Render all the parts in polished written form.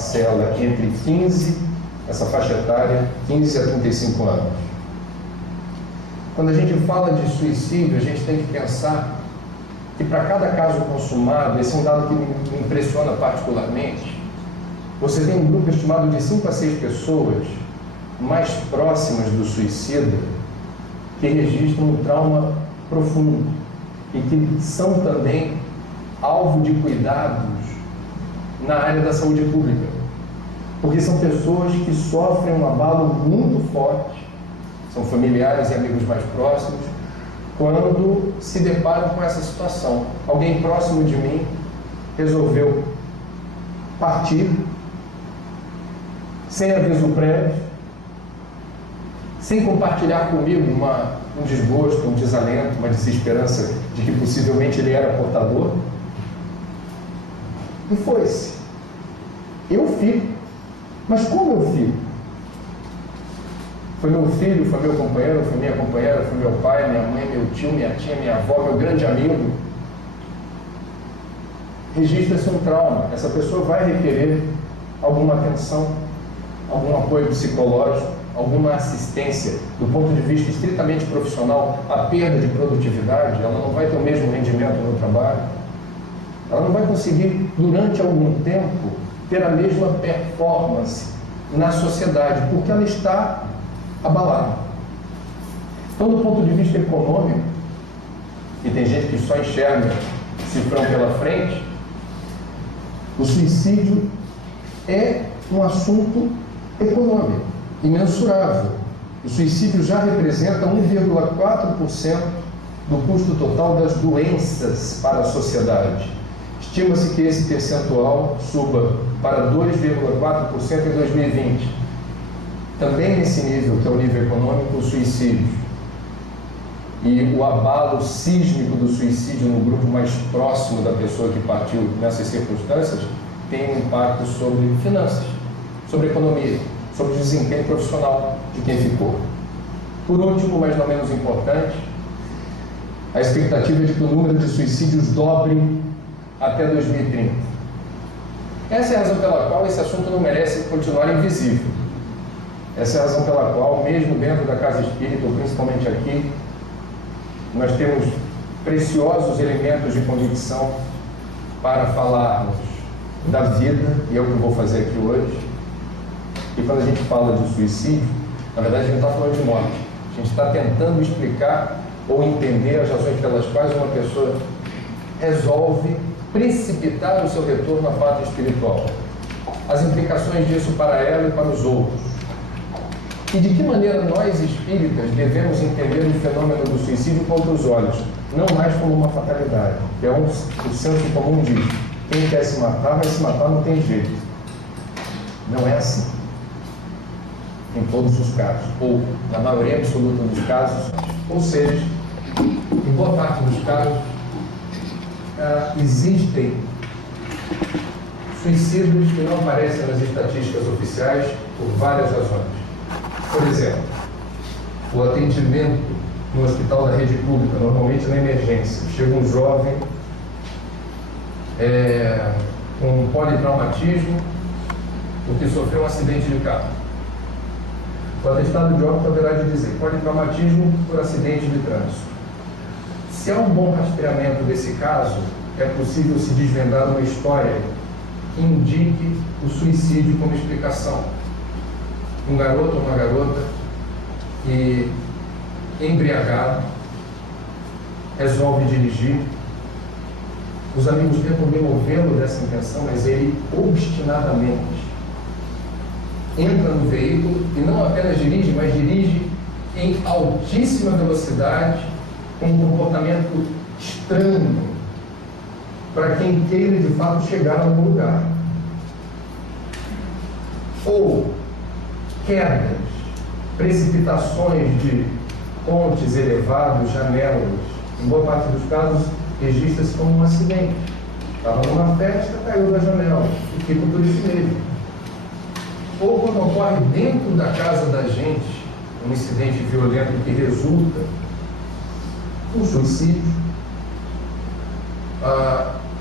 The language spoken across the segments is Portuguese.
parcela entre 15, essa faixa etária, 15 a 35 anos. Quando a gente fala de suicídio, a gente tem que pensar que para cada caso consumado, esse é um dado que me impressiona particularmente, você tem um grupo estimado de 5 a 6 pessoas mais próximas do suicida que registram um trauma profundo e que são também alvo de cuidados na área da saúde pública, porque são pessoas que sofrem um abalo muito forte, são familiares e amigos mais próximos, quando se deparam com essa situação. Alguém próximo de mim resolveu partir sem aviso prévio, sem compartilhar comigo um desgosto, um desalento, uma desesperança de que possivelmente ele era portador, e foi-se. Eu fico. Mas como eu fico? Foi meu filho, foi meu companheiro, foi minha companheira, foi meu pai, minha mãe, meu tio, minha tia, minha avó, meu grande amigo. Registra-se um trauma. Essa pessoa vai requerer alguma atenção, algum apoio psicológico, alguma assistência do ponto de vista estritamente profissional, a perda de produtividade, ela não vai ter o mesmo rendimento no trabalho, ela não vai conseguir, durante algum tempo, ter a mesma performance na sociedade, porque ela está abalada. Então, do ponto de vista econômico, e tem gente que só enxerga cifrão pela frente, o suicídio é um assunto econômico, imensurável. O suicídio já representa 1,4% do custo total das doenças para a sociedade. Estima-se que esse percentual suba para 2,4% em 2020. Também nesse nível, que é o nível econômico, o suicídio. E o abalo sísmico do suicídio no grupo mais próximo da pessoa que partiu nessas circunstâncias tem um impacto sobre finanças, sobre economia, sobre o desempenho profissional de quem ficou. Por último, mas não menos importante, a expectativa é de que o número de suicídios dobre até 2030. Essa é a razão pela qual esse assunto não merece continuar invisível. Essa é a razão pela qual, mesmo dentro da Casa Espírita, ou principalmente aqui, nós temos preciosos elementos de convicção para falarmos da vida, e é o que eu vou fazer aqui hoje. E quando a gente fala de suicídio, na verdade a gente não está falando de morte, a gente está tentando explicar ou entender as razões pelas quais uma pessoa resolve precipitar o seu retorno à pátria espiritual, as implicações disso para ela e para os outros, e de que maneira nós espíritas devemos entender o fenômeno do suicídio com outros olhos, não mais como uma fatalidade, que é o senso comum diz: quem quer se matar vai se matar, não tem jeito. Não é assim em todos os casos, ou na maioria absoluta dos casos, ou seja, em boa parte dos casos, existem suicídios que não aparecem nas estatísticas oficiais por várias razões. Por exemplo, o atendimento no hospital da rede pública, normalmente na emergência, chega um jovem com um politraumatismo porque sofreu um acidente de carro. O atestado de óbito haverá de dizer politraumatismo por acidente de trânsito. Se há um bom rastreamento desse caso, é possível se desvendar uma história que indique o suicídio como explicação. Um garoto ou uma garota que, embriagado, resolve dirigir. Os amigos tentam demovê-lo dessa intenção, mas ele obstinadamente entra no veículo e não apenas dirige, mas dirige em altíssima velocidade, com um comportamento estranho para quem queira de fato chegar a algum lugar. Ou quedas, precipitações de pontes elevados, janelas, em boa parte dos casos registra-se como um acidente. Estava numa festa, caiu da janela e fica por isso mesmo. Ou quando ocorre dentro da casa da gente um incidente violento que resulta um suicídio,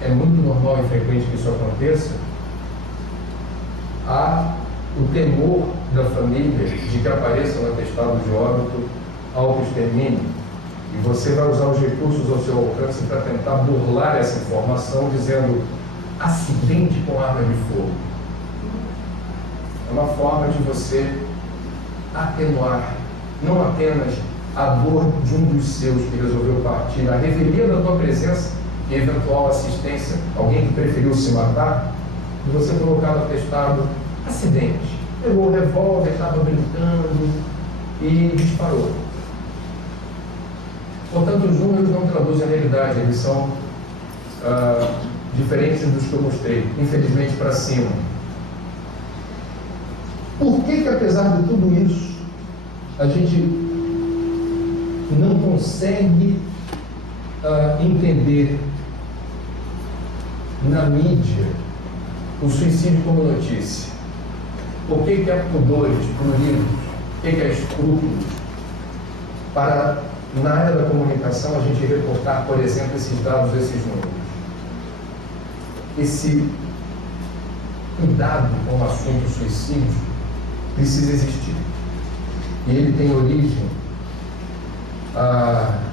é muito normal e frequente que isso aconteça, há o temor da família de que apareça no atestado de óbito autoextermínio, e você vai usar os recursos ao seu alcance para tentar burlar essa informação dizendo acidente com arma de fogo. É uma forma de você atenuar não apenas a dor de um dos seus que resolveu partir, a revelia da tua presença e eventual assistência, alguém que preferiu se matar, e você colocar no atestado acidente. Pegou o revólver, estava brincando e disparou. Portanto, os números não traduzem a realidade, eles são diferentes dos que eu mostrei, infelizmente para cima. Por que apesar de tudo isso, a gente não consegue entender na mídia o suicídio como notícia? Por que há pudores, pruridos? Por que há escrúpulos para, na área da comunicação, a gente reportar, por exemplo, esses dados, esses números? Esse cuidado com o assunto suicídio precisa existir. E ele tem origem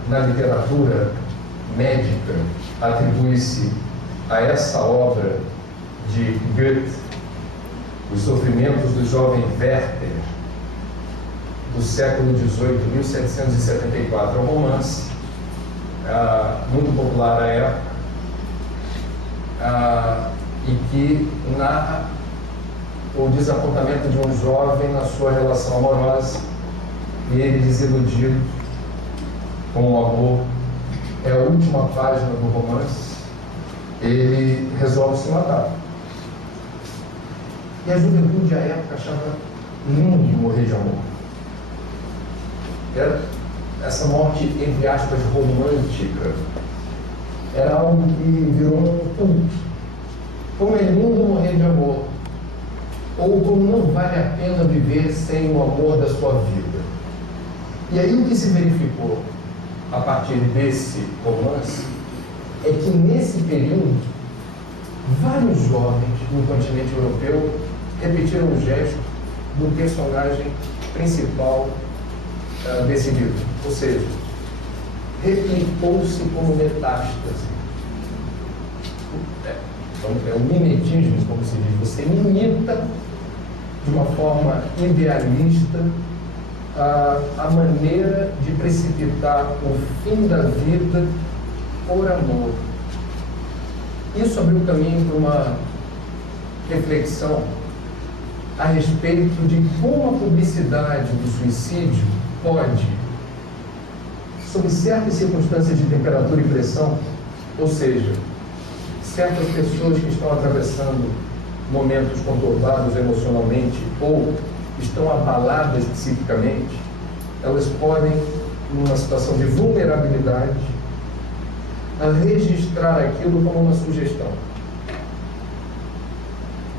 na literatura médica, atribui-se a essa obra de Goethe, Os Sofrimentos do Jovem Werther, do século XVIII, 1774. É um romance muito popular à época, e que narra o desapontamento de um jovem na sua relação amorosa, e ele, desiludido com o amor, é a última página do romance, ele resolve se matar. E a juventude à época achava lindo morrer de amor. Essa morte, entre aspas, romântica, era algo que virou um culto. Como é lindo morrer de amor, ou como não vale a pena viver sem o amor da sua vida. E aí o que se verificou a partir desse romance é que nesse período vários jovens no continente europeu repetiram o gesto do personagem principal desse livro, ou seja, replicou-se como metástase. É o mimetismo, como se diz, você imita de uma forma idealista a maneira de precipitar o fim da vida por amor. Isso abriu caminho para uma reflexão a respeito de como a publicidade do suicídio pode, sob certas circunstâncias de temperatura e pressão, ou seja, certas pessoas que estão atravessando momentos conturbados emocionalmente ou estão abaladas psiquicamente, elas podem, numa situação de vulnerabilidade, registrar aquilo como uma sugestão.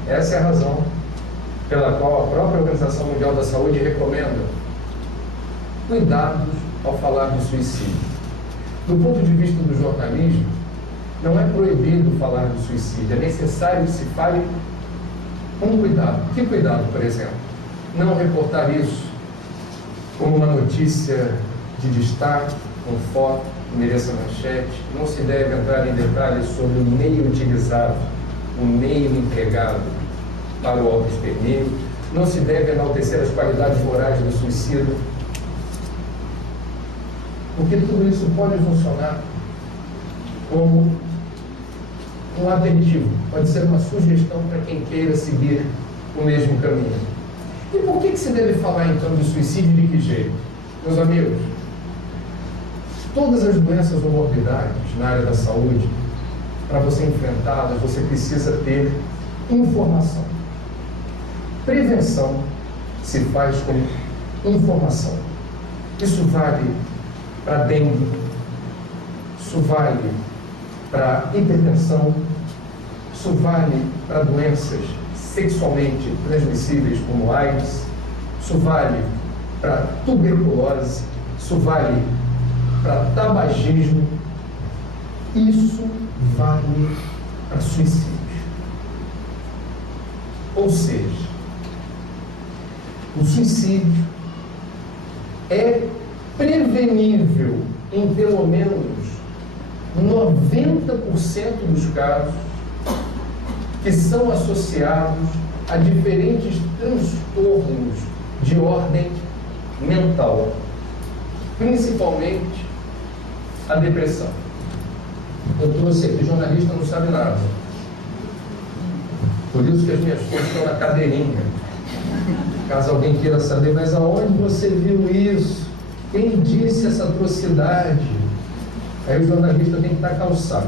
Essa é a razão pela qual a própria Organização Mundial da Saúde recomenda cuidados ao falar de suicídio. Do ponto de vista do jornalismo, não é proibido falar de suicídio, é necessário que se fale com cuidado. Que cuidado, por exemplo? Não reportar isso como uma notícia de destaque, com foto, que mereça manchete. Não se deve entrar em detalhes sobre o meio utilizado, o meio empregado para o autoextermínio. Não se deve enaltecer as qualidades morais do suicida, porque tudo isso pode funcionar como um aperitivo, pode ser uma sugestão para quem queira seguir o mesmo caminho. E por que se deve falar então de suicídio e de que jeito? Meus amigos, todas as doenças ou morbidades na área da saúde, para você enfrentá-las, você precisa ter informação. Prevenção se faz com informação. Isso vale para dengue, isso vale para hipertensão, isso vale para doenças sexualmente transmissíveis como AIDS, isso vale para tuberculose, isso vale para tabagismo, isso vale para suicídio. Ou seja, O suicídio é prevenível em pelo menos 90% dos casos que são associados a diferentes transtornos de ordem mental, principalmente a depressão. Eu trouxe aqui, jornalista não sabe nada. Por isso que as minhas coisas estão na cadeirinha. Caso alguém queira saber, mas aonde você viu isso? Quem disse essa atrocidade? Aí o jornalista tem que estar calçado.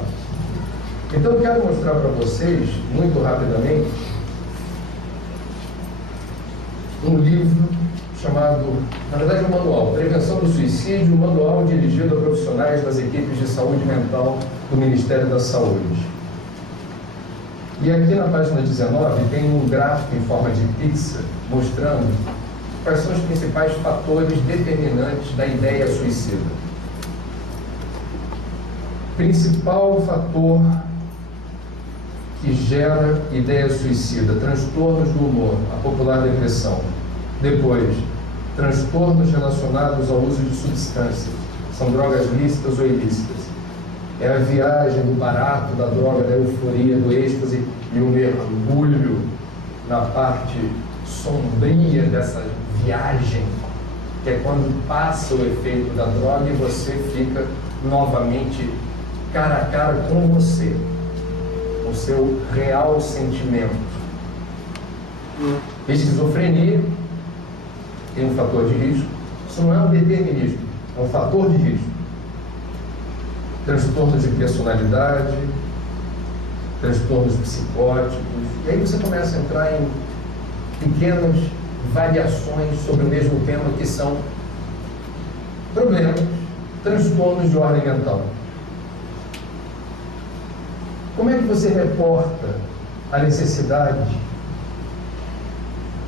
Então eu quero mostrar para vocês, muito rapidamente, um livro chamado, na verdade, um manual, Prevenção do Suicídio, um manual dirigido a profissionais das equipes de saúde mental do Ministério da Saúde. E aqui na página 19 tem um gráfico em forma de pizza mostrando quais são os principais fatores determinantes da ideia suicida. Principal fator que gera ideia suicida: transtornos do humor, a popular depressão. Depois, transtornos relacionados ao uso de substâncias, são drogas lícitas ou ilícitas. É a viagem do barato, da droga, da euforia, do êxtase e o mergulho na parte sombria dessa viagem, que é quando passa o efeito da droga e você fica novamente cara a cara com você, com o seu real sentimento. Esquizofrenia tem um fator de risco. Isso não é um determinismo, é um fator de risco. Transtornos de personalidade, transtornos psicóticos, e aí você começa a entrar em pequenas variações sobre o mesmo tema, que são problemas, transtornos de ordem mental. Como é que você reporta a necessidade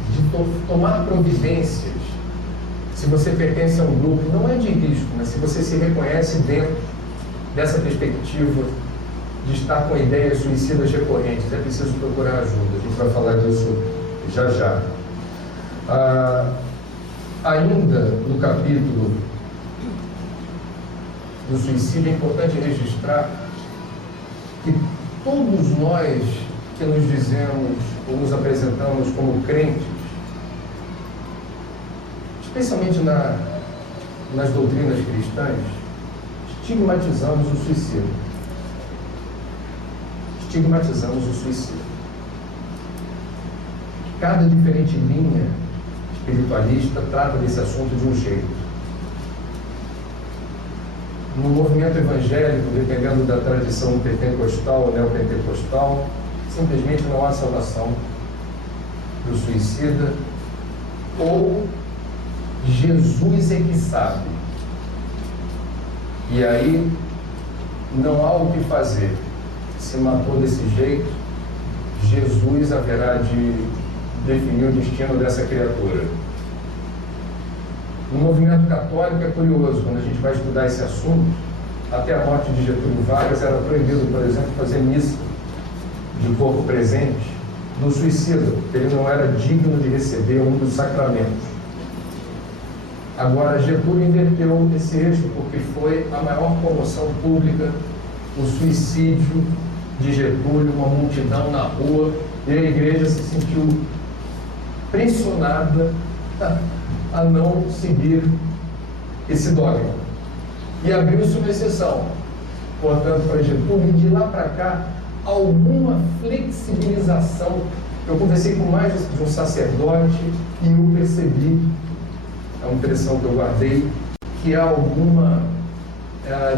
de tomar providências se você pertence a um grupo, não é de risco, mas se você se reconhece dentro dessa perspectiva de estar com ideias suicidas recorrentes? É preciso procurar ajuda. A gente vai falar disso já já. Ainda no capítulo do suicídio, é importante registrar que todos nós que nos dizemos ou nos apresentamos como crentes, especialmente nas doutrinas cristãs, estigmatizamos o suicídio. Estigmatizamos o suicídio. Cada diferente linha espiritualista trata desse assunto de um jeito. No movimento evangélico, dependendo da tradição pentecostal ou neopentecostal, simplesmente não há salvação do suicida, ou Jesus é que sabe. E aí não há o que fazer. Se matou desse jeito, Jesus haverá de definir o destino dessa criatura. No movimento católico é curioso, quando a gente vai estudar esse assunto, até a morte de Getúlio Vargas era proibido, por exemplo, fazer missa de corpo presente do suicida, porque ele não era digno de receber um dos sacramentos. Agora, Getúlio inverteu esse eixo, porque foi a maior comoção pública, o suicídio de Getúlio, uma multidão na rua, e a igreja se sentiu pressionada a não seguir esse dogma. E abriu-se uma exceção, portanto, para Getúlio, e de lá para cá, alguma flexibilização. Eu conversei com mais de um sacerdote e eu percebi, é uma impressão que eu guardei, que há alguma,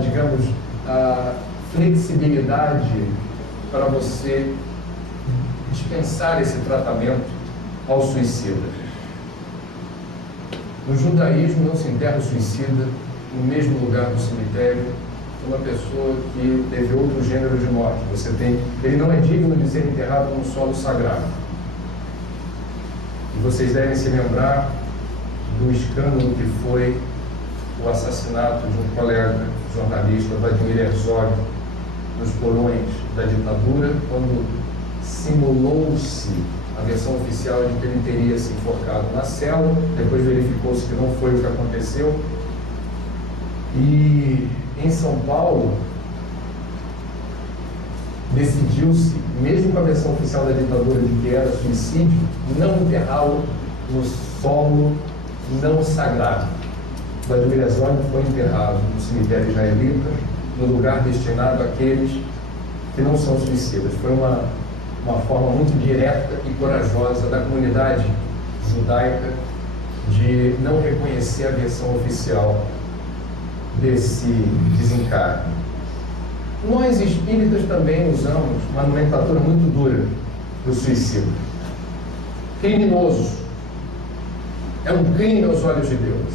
digamos, flexibilidade para você dispensar esse tratamento ao suicida. No judaísmo não se enterra o suicida no mesmo lugar do cemitério que uma pessoa que teve outro gênero de morte. Ele não é digno de ser enterrado no solo sagrado. E vocês devem se lembrar do escândalo que foi o assassinato de um colega jornalista, Vladimir Herzog, nos porões da ditadura, quando simulou-se A versão oficial é de que ele teria se enforcado na cela, depois verificou-se que não foi o que aconteceu. E em São Paulo, decidiu-se, mesmo com a versão oficial da ditadura de que era suicídio, não enterrá-lo no solo não sagrado. Vladimir Herzog foi enterrado no cemitério israelita, no lugar destinado àqueles que não são suicidas. Foi uma forma muito direta e corajosa da comunidade judaica de não reconhecer a versão oficial desse desencarne. Nós espíritas também usamos uma nomenclatura muito dura para o suicídio. Criminoso. É um crime aos olhos de Deus.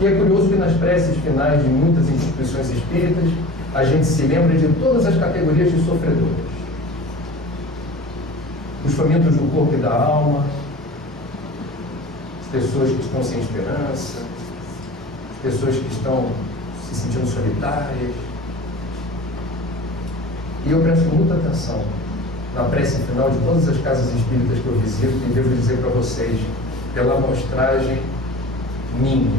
E é curioso que nas preces finais de muitas instituições espíritas, a gente se lembra de todas as categorias de sofredores. Os famintos do corpo e da alma, as pessoas que estão sem esperança, as pessoas que estão se sentindo solitárias. E eu presto muita atenção na prece final de todas as casas espíritas que eu visito, e devo dizer para vocês, pela amostragem minha,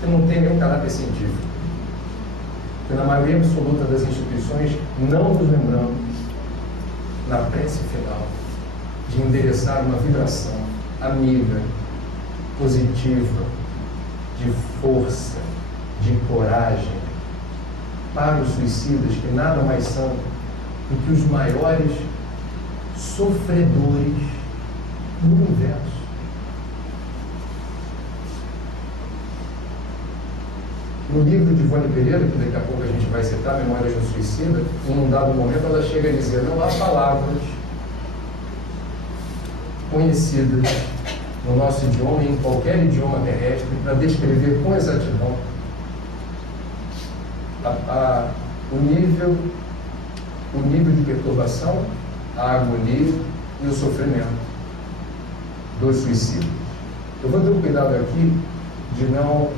que não tem nenhum caráter científico, que na maioria absoluta das instituições não nos lembramos, na prece final, de endereçar uma vibração amiga, positiva, de força, de coragem, para os suicidas, que nada mais são do que os maiores sofredores do universo. No livro de Ivone Pereira, que daqui a pouco a gente vai citar, Memórias do Suicida, em um dado momento ela chega a dizer: não há palavras conhecidas no nosso idioma e em qualquer idioma terrestre para descrever com exatidão o nível de perturbação, a agonia e o sofrimento dos suicidas. Eu vou ter um cuidado aqui de não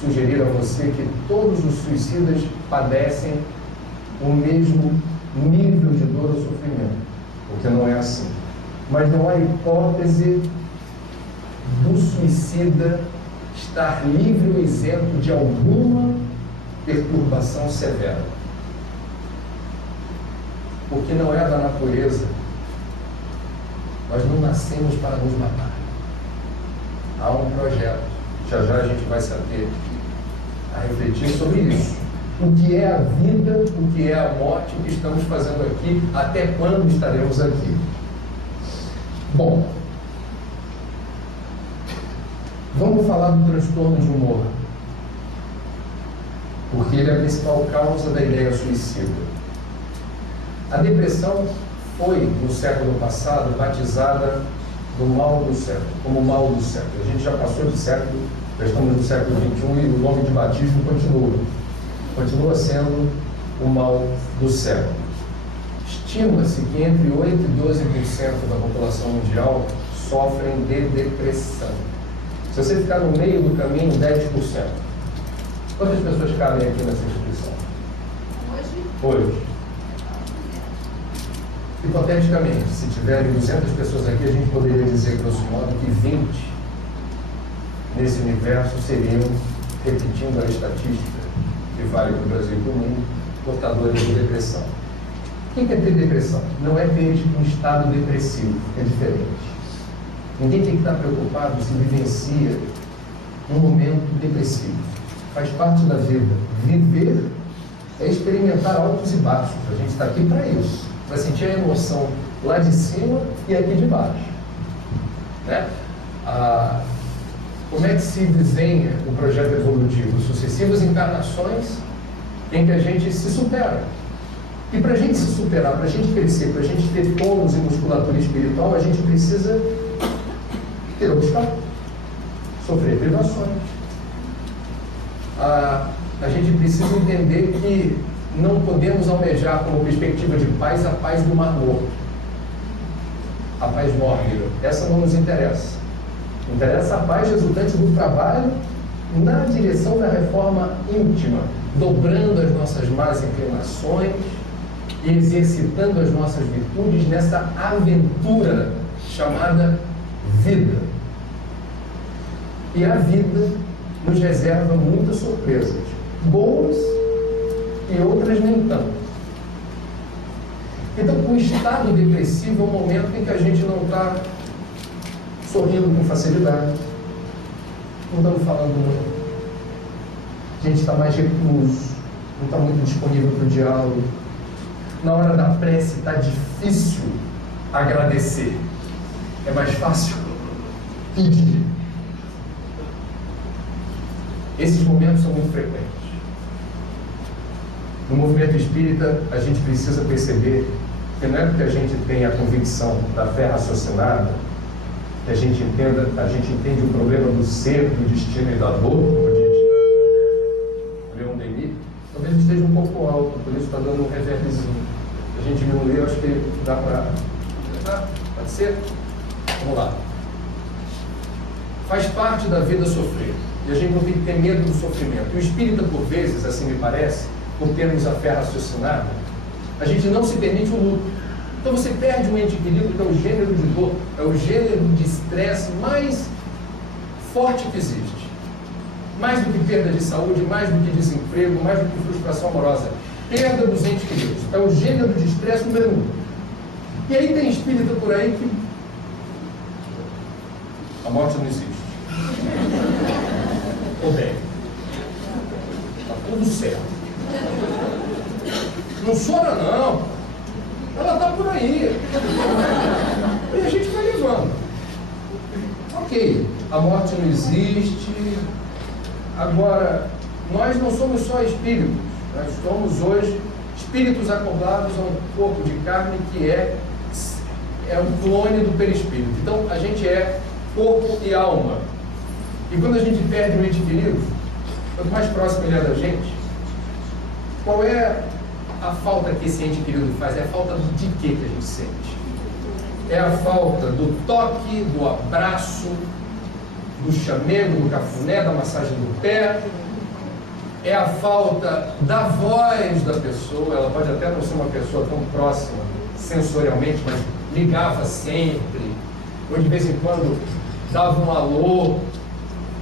sugerir a você que todos os suicidas padecem o mesmo nível de dor ou sofrimento, porque não é assim. Mas não há hipótese do suicida estar livre ou isento de alguma perturbação severa, porque não é da natureza. Nós não nascemos para nos matar. Há um projeto, já a gente vai saber a refletir sobre isso. O que é a vida, o que é a morte, o que estamos fazendo aqui, até quando estaremos aqui. Bom, vamos falar do transtorno de humor, porque ele é a principal causa da ideia suicida. A depressão foi, no século passado, batizada do mal do século, como mal do século. A gente já passou de século, já estamos no século XXI e o nome de batismo continua sendo o mal do século. Estima-se que entre 8% e 12% da população mundial sofrem de depressão. Se você ficar no meio do caminho, 10%. Quantas pessoas cabem aqui nessa instituição? Hoje. Hipoteticamente, se tiverem 200 pessoas aqui, a gente poderia dizer, grosso modo, que 20 nesse universo seriam, repetindo a estatística que vale para o Brasil e para o mundo, portadores de depressão. O que é ter depressão? Não é ter um estado depressivo, é diferente. Ninguém tem que estar preocupado se vivencia um momento depressivo. Faz parte da vida. Viver é experimentar altos e baixos. A gente está aqui para isso. Para sentir a emoção lá de cima e aqui de baixo. Né? Como é que se desenha o projeto evolutivo? Sucessivas encarnações em que a gente se supera. E para a gente se superar, para a gente crescer, para a gente ter tônus e musculatura espiritual, a gente precisa ter obstáculos, sofrer privações. A gente precisa entender que não podemos almejar como perspectiva de paz a paz do Mar Morto, a paz mórbida. Essa não nos interessa. Interessa a paz resultante do trabalho na direção da reforma íntima, dobrando as nossas más inclinações e exercitando as nossas virtudes nessa aventura chamada vida. E a vida nos reserva muitas surpresas, boas e outras nem tanto. Então, o estado depressivo é um momento em que a gente não está sorrindo com facilidade, não estamos falando muito, a gente está mais recluso, não está muito disponível para o diálogo. Na hora da prece está difícil agradecer, é mais fácil pedir. Esses momentos são muito frequentes. No movimento espírita, a gente precisa perceber que não é porque a gente tem a convicção da fé raciocinada que a gente entende o problema do ser, do destino e da dor, como diz Leon Denis, talvez esteja um pouco alto, por isso está dando um reverbzinho. A gente diminuiu, acho que dá para... Pode ser? Vamos lá. Faz parte da vida sofrer, e a gente não tem que ter medo do sofrimento. E o espírita, por vezes, assim me parece, por termos a fé raciocinada, a gente não se permite o luto. Então você perde um ente querido, que é o gênero de dor, é o gênero de estresse mais forte que existe. Mais do que perda de saúde, mais do que desemprego, mais do que frustração amorosa. Perda dos entes queridos. É o gênero de estresse número 1. E aí tem espírita por aí que a morte não existe. Ou bem, está tudo certo. Não chora não. Ela está por aí. E a gente vai levando. Ok, a morte não existe. Agora, nós não somos só espíritos. Nós somos hoje espíritos acoplados a um corpo de carne que é um clone do perispírito. Então, a gente é corpo e alma. E quando a gente perde um ente querido, quanto mais próximo ele é da gente, qual é a falta que esse ente querido faz? É a falta de quê que a gente sente? É a falta do toque, do abraço, do chamego, do cafuné, da massagem do pé. É a falta da voz da pessoa. Ela pode até não ser uma pessoa tão próxima sensorialmente, mas ligava sempre, ou de vez em quando dava um alô.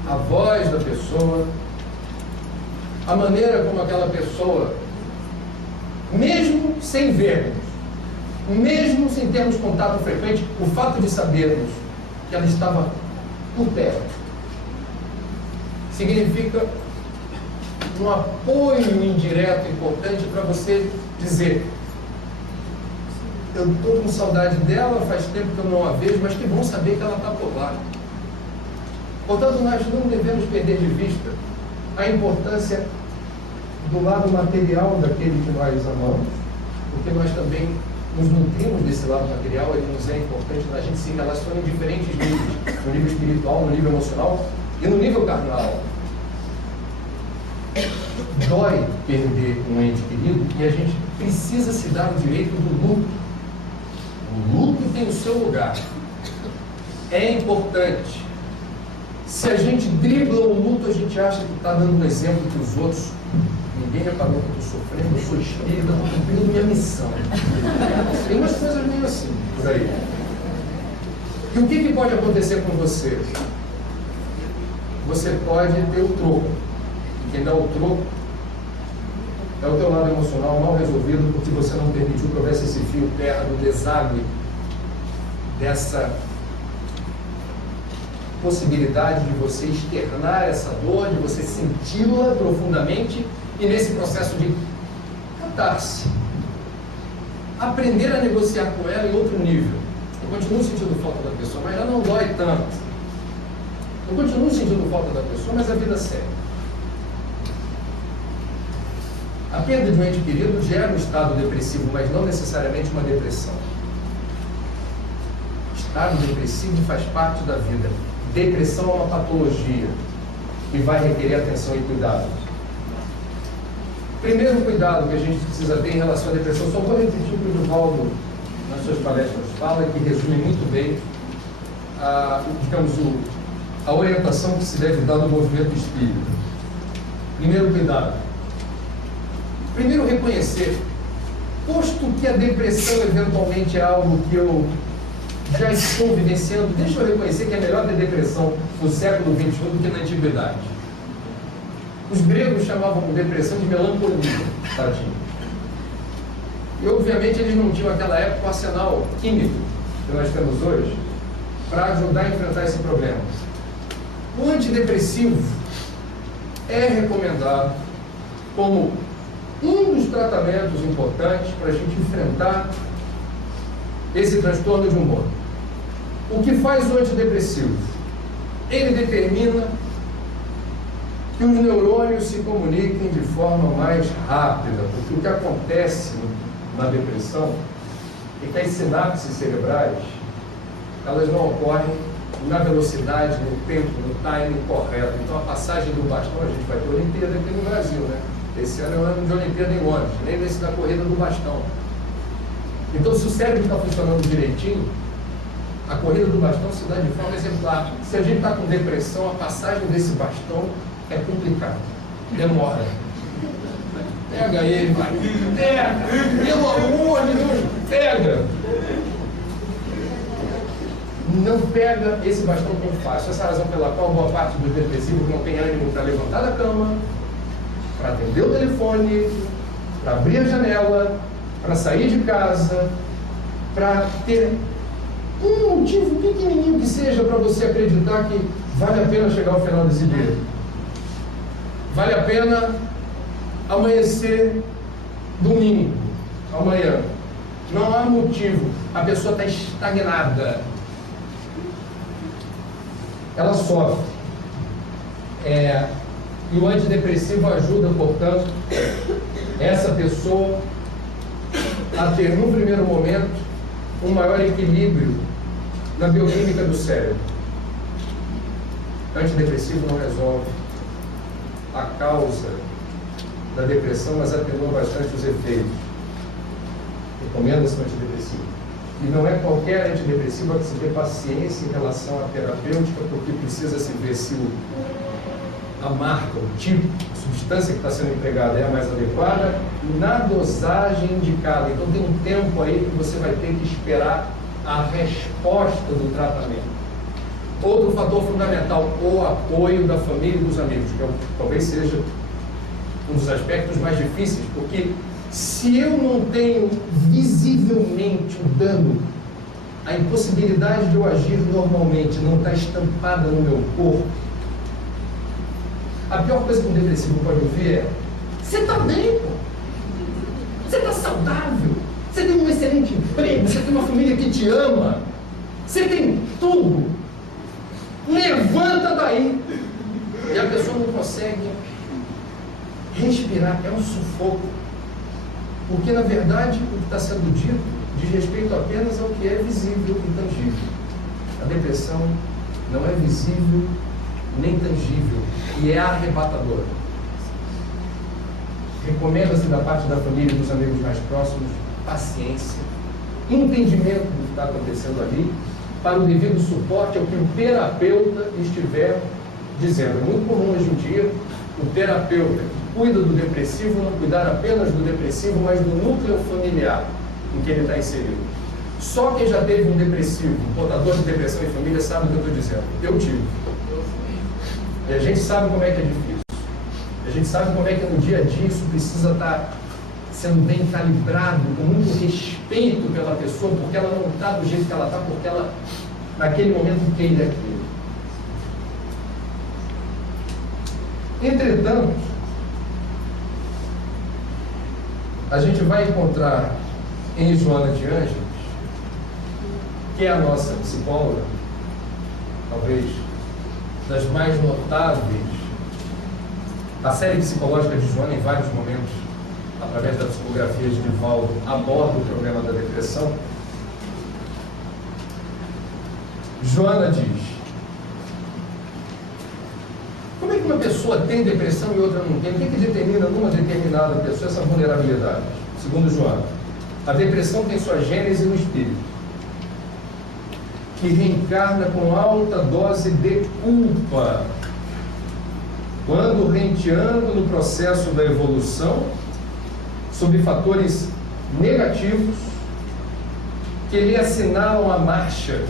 A voz da pessoa, a maneira como aquela pessoa, mesmo sem vermos, mesmo sem termos contato frequente, o fato de sabermos que ela estava por perto, significa um apoio indireto importante para você dizer: eu estou com saudade dela, faz tempo que eu não a vejo, mas que bom saber que ela está por lá. Portanto, nós não devemos perder de vista a importância do lado material daquele que nós amamos, porque nós também nos nutrimos desse lado material, ele nos é importante, a gente se relaciona em diferentes níveis, no nível espiritual, no nível emocional e no nível carnal. Dói perder um ente querido e a gente precisa se dar o direito do luto. O luto tem o seu lugar. É importante. Se a gente dribla o luto, a gente acha que está dando um exemplo para os outros. Ninguém reparou que eu estou sofrendo, eu sou espírita, estou cumprindo minha missão. Tem umas coisas meio assim, por aí. E o que pode acontecer com você? Você pode ter o troco. E quem dá o troco é o teu lado emocional mal resolvido, porque você não permitiu que houvesse esse fio terra do deságue dessa possibilidade de você externar essa dor, de você senti-la profundamente e nesse processo de catarse, aprender a negociar com ela em outro nível. Eu continuo sentindo falta da pessoa, mas já não dói tanto. Eu continuo sentindo falta da pessoa, mas a vida segue. A perda de um ente querido gera um estado depressivo, mas não necessariamente uma depressão. Estado depressivo faz parte da vida. Depressão é uma patologia e vai requerer atenção e cuidado. Primeiro cuidado que a gente precisa ter em relação à depressão, só vou repetir o que o Divaldo nas suas palestras fala, que resume muito bem a orientação que se deve dar no movimento espírita. Primeiro cuidado. Primeiro reconhecer Posto que a depressão eventualmente é algo que eu já estou vivenciando, deixa eu reconhecer que é melhor ter depressão no século XXI do que na antiguidade. Os gregos chamavam depressão de melancolia, tadinho. E obviamente eles não tinham naquela época o arsenal químico que nós temos hoje para ajudar a enfrentar esse problema. O antidepressivo é recomendado como um dos tratamentos importantes para a gente enfrentar esse transtorno de humor. O que faz o antidepressivo? Ele determina que os neurônios se comuniquem de forma mais rápida, porque o que acontece na depressão é que as sinapses cerebrais, elas não ocorrem na velocidade, no tempo, no timing correto. Então a passagem do bastão, a gente vai ter Olimpíada aqui no Brasil, né? Esse ano é o ano de Olimpíada em Londres, lembre-se da corrida do bastão. Então, se o cérebro está funcionando direitinho, a corrida do bastão se dá de forma exemplar. Se a gente está com depressão, a passagem desse bastão é complicada, demora. Pega ele, vai. Pega! Pelo amor de Deus, pega! Não pega esse bastão tão fácil. Essa é a razão pela qual boa parte dos depressivos não tem ânimo para levantar da cama, para atender o telefone, para abrir a janela, para sair de casa, para ter um motivo pequenininho que seja para você acreditar que vale a pena chegar ao final desse dia. Vale a pena amanhecer domingo, amanhã. Não há motivo. A pessoa está estagnada. Ela sofre. E o antidepressivo ajuda, portanto, essa pessoa a ter, num primeiro momento, um maior equilíbrio na bioquímica do cérebro. Antidepressivo não resolve a causa da depressão, mas atenua bastante os efeitos. Recomenda-se um antidepressivo. E não é qualquer antidepressivo a que se dê paciência em relação à terapêutica, porque precisa se ver se a marca, o tipo, a substância que está sendo empregada é a mais adequada na dosagem indicada. Então tem um tempo aí que você vai ter que esperar a resposta do tratamento. Outro fator fundamental, o apoio da família e dos amigos, que talvez seja um dos aspectos mais difíceis, porque se eu não tenho visivelmente o dano, a impossibilidade de eu agir normalmente não está estampada no meu corpo, a pior coisa que um depressivo pode ouvir é: você está bem, pô. Você está saudável, você tem um excelente emprego, você tem uma família que te ama, você tem tudo, levanta daí. E a pessoa não consegue respirar, é um sufoco, porque na verdade o que está sendo dito diz respeito apenas ao que é visível e tangível. A depressão não é visível nem tangível e é arrebatadora. Recomenda-se da parte da família e dos amigos mais próximos paciência, entendimento do que está acontecendo ali, para o devido suporte ao que o terapeuta estiver dizendo. É muito comum hoje em dia o terapeuta que cuida do depressivo não cuidar apenas do depressivo, mas do núcleo familiar em que ele está inserido. Só quem já teve um depressivo, um portador de depressão em família, sabe o que eu estou dizendo. Eu tive. E a gente sabe como é que é difícil. A gente sabe como é que no dia a dia isso precisa estar sendo bem calibrado, com muito respeito pela pessoa, porque ela não está do jeito que ela está, porque ela, naquele momento, queira aquilo. Entretanto, a gente vai encontrar em Joana de Ângeles, que é a nossa psicóloga, talvez das mais notáveis. A série psicológica de Joana, em vários momentos, através da psicografia de Divaldo, aborda o problema da depressão. Joana diz: como é que uma pessoa tem depressão e outra não tem? O que determina numa determinada pessoa essa vulnerabilidade? Segundo Joana, a depressão tem sua gênese no espírito, que reencarna com alta dose de culpa, quando renteando no processo da evolução, sob fatores negativos que lhe assinalam a marcha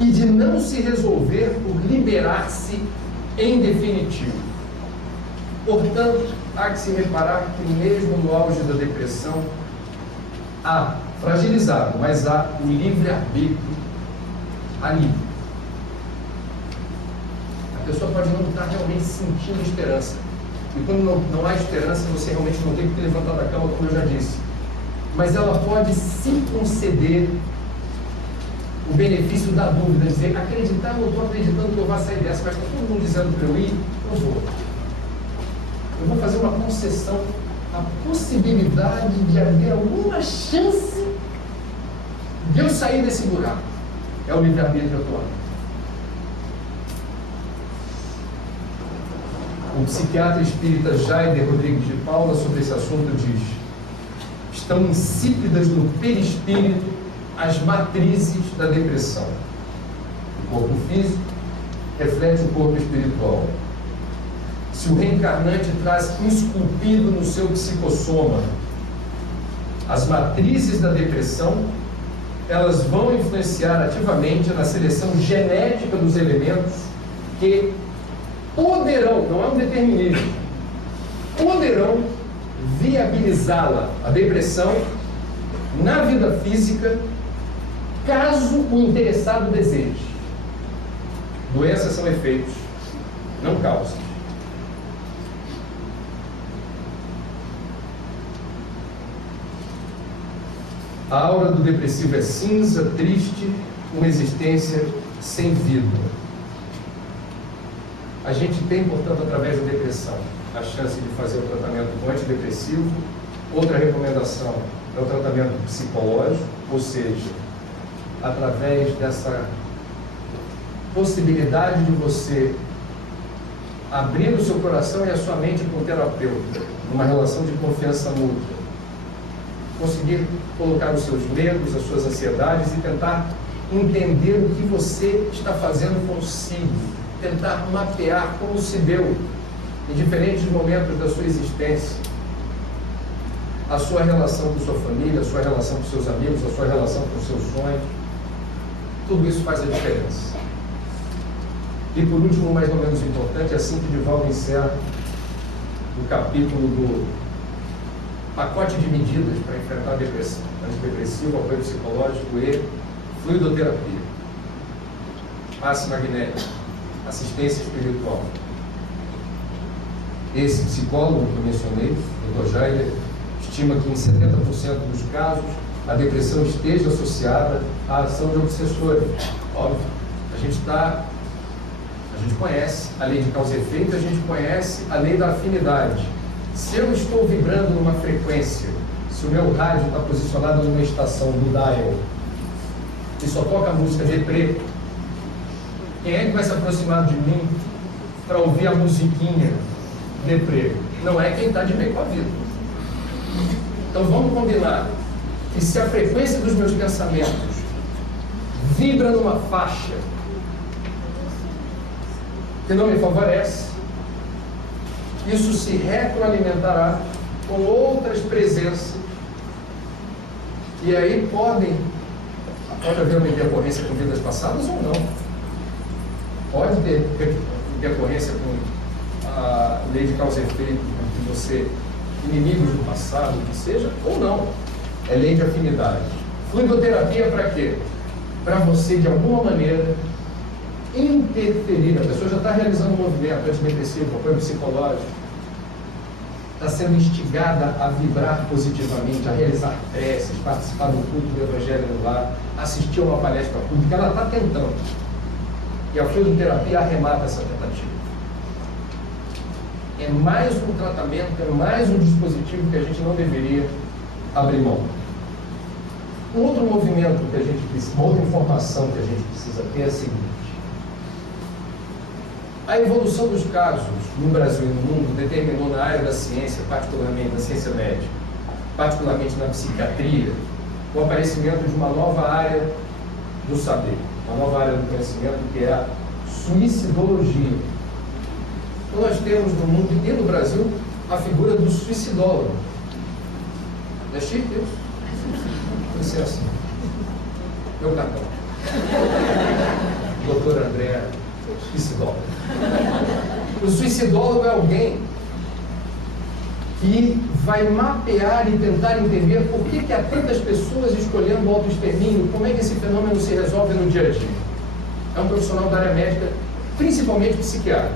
e de não se resolver por liberar-se em definitivo. Portanto, há que se reparar que mesmo no auge da depressão há, fragilizado, mas há o livre-arbítrio ali. A pessoa pode não estar realmente sentindo esperança. E quando não há esperança, você realmente não tem que levantar da cama, como eu já disse. Mas ela pode se conceder o benefício da dúvida, dizer, acreditar, não estou acreditando que eu vá sair dessa, mas está todo mundo dizendo para eu ir, eu vou. Eu vou fazer uma concessão à possibilidade de haver alguma chance de eu sair desse buraco. É o livre-arbítrio atual. O psiquiatra espírita Jaider Rodrigues de Paula, sobre esse assunto, diz: estão insípidas no perispírito as matrizes da depressão. O corpo físico reflete o corpo espiritual. Se o reencarnante traz esculpido no seu psicossoma as matrizes da depressão, elas vão influenciar ativamente na seleção genética dos elementos que poderão, não é um determinismo, poderão viabilizá-la, a depressão, na vida física, caso o interessado deseje. Doenças são efeitos, não causas. A aura do depressivo é cinza, triste, uma existência sem vida. A gente tem, portanto, através da depressão, a chance de fazer o tratamento com antidepressivo. Outra recomendação é o tratamento psicológico, ou seja, através dessa possibilidade de você abrir o seu coração e a sua mente para o terapeuta, numa relação de confiança mútua. Conseguir colocar os seus medos, as suas ansiedades e tentar entender o que você está fazendo consigo, tentar mapear como se deu em diferentes momentos da sua existência a sua relação com sua família, a sua relação com seus amigos, a sua relação com os seus sonhos. Tudo isso faz a diferença. E por último, mais ou menos importante, assim que Divaldo encerra o capítulo do pacote de medidas para enfrentar a depressão: antidepressivo, apoio psicológico e fluidoterapia, passe magnético, assistência espiritual. Esse psicólogo que eu mencionei, o Dr. Jaider, estima que em 70% dos casos a depressão esteja associada à ação de obsessores. Óbvio, a gente conhece a lei de causa e efeito, a gente conhece a lei da afinidade. Se eu estou vibrando numa frequência, se o meu rádio está posicionado numa estação do dial e só toca a música deprê, quem é que vai se aproximar de mim para ouvir a musiquinha deprê? Não é quem está de bem com a vida. Então vamos combinar que se a frequência dos meus pensamentos vibra numa faixa que não me favorece, isso se retroalimentará com outras presenças, e aí pode haver uma intercorrência com vidas passadas ou não. Pode ter intercorrência com a lei de causa e efeito, com você, inimigos do passado, que seja, ou não. É lei de afinidade. Fluidoterapia para quê? Para você, de alguma maneira, interferir. A pessoa já está realizando um movimento antidepressivo, apoio psicológico, está sendo instigada a vibrar positivamente, a realizar preces, participar do culto do Evangelho no lar, assistir a uma palestra pública. Ela está tentando. E a fluidoterapia arremata essa tentativa. É mais um tratamento, é mais um dispositivo que a gente não deveria abrir mão. Um outro movimento que a gente precisa, uma outra informação que a gente precisa ter é a seguinte: a evolução dos casos no Brasil e no mundo determinou na área da ciência, particularmente na ciência médica, particularmente na psiquiatria, o aparecimento de uma nova área do saber, uma nova área do conhecimento, que é a suicidologia. Então nós temos no mundo e no Brasil a figura do suicidólogo. É chique isso? Com licença. Meu cartão. Doutor André, suicidólogo. O suicidólogo é alguém que vai mapear e tentar entender por que há tantas pessoas escolhendo o autoextermínio, como é que esse fenômeno se resolve no dia a dia. É um profissional da área médica, principalmente psiquiatra.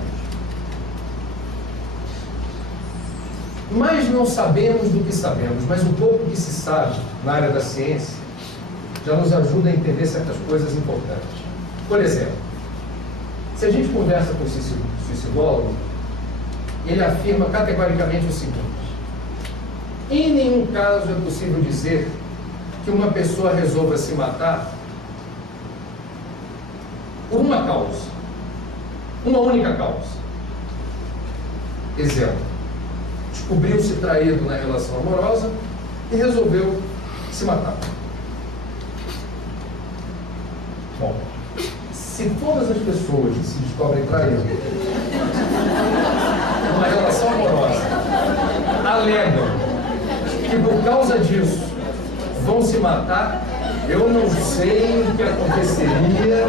Mas não sabemos do que sabemos, mas o pouco que se sabe na área da ciência já nos ajuda a entender certas coisas importantes. Por exemplo, se a gente conversa com o suicidólogo, ele afirma categoricamente o seguinte: em nenhum caso é possível dizer que uma pessoa resolva se matar por uma causa, uma única causa. Exemplo: descobriu-se traído na relação amorosa e resolveu se matar. Bom, se todas as pessoas que se descobrem traídas numa relação amorosa alegam que por causa disso vão se matar, eu não sei o que aconteceria.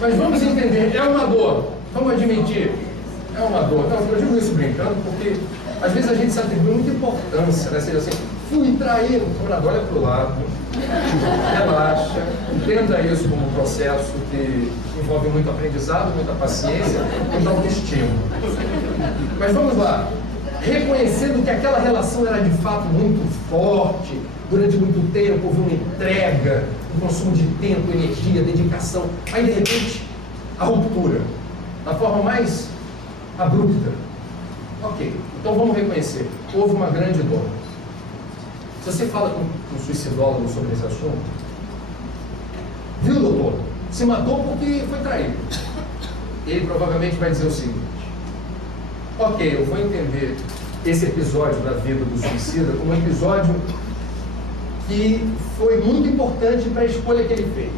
Mas vamos entender, é uma dor, vamos admitir, é uma dor. Não, eu digo isso brincando porque às vezes a gente se atribui muita importância, né? Seja assim, fui traído, olha para o lado, relaxa, entenda isso como um processo que envolve muito aprendizado, muita paciência, muita autoestima. Mas vamos lá, reconhecendo que aquela relação era de fato muito forte, durante muito tempo houve uma entrega, um consumo de tempo, energia, dedicação, aí de repente a ruptura, da forma mais abrupta. Ok, então vamos reconhecer, houve uma grande dor. Se você fala com um suicidólogo sobre esse assunto, viu, doutor, se matou porque foi traído. Ele provavelmente vai dizer o seguinte: ok, eu vou entender esse episódio da vida do suicida como um episódio que foi muito importante para a escolha que ele fez,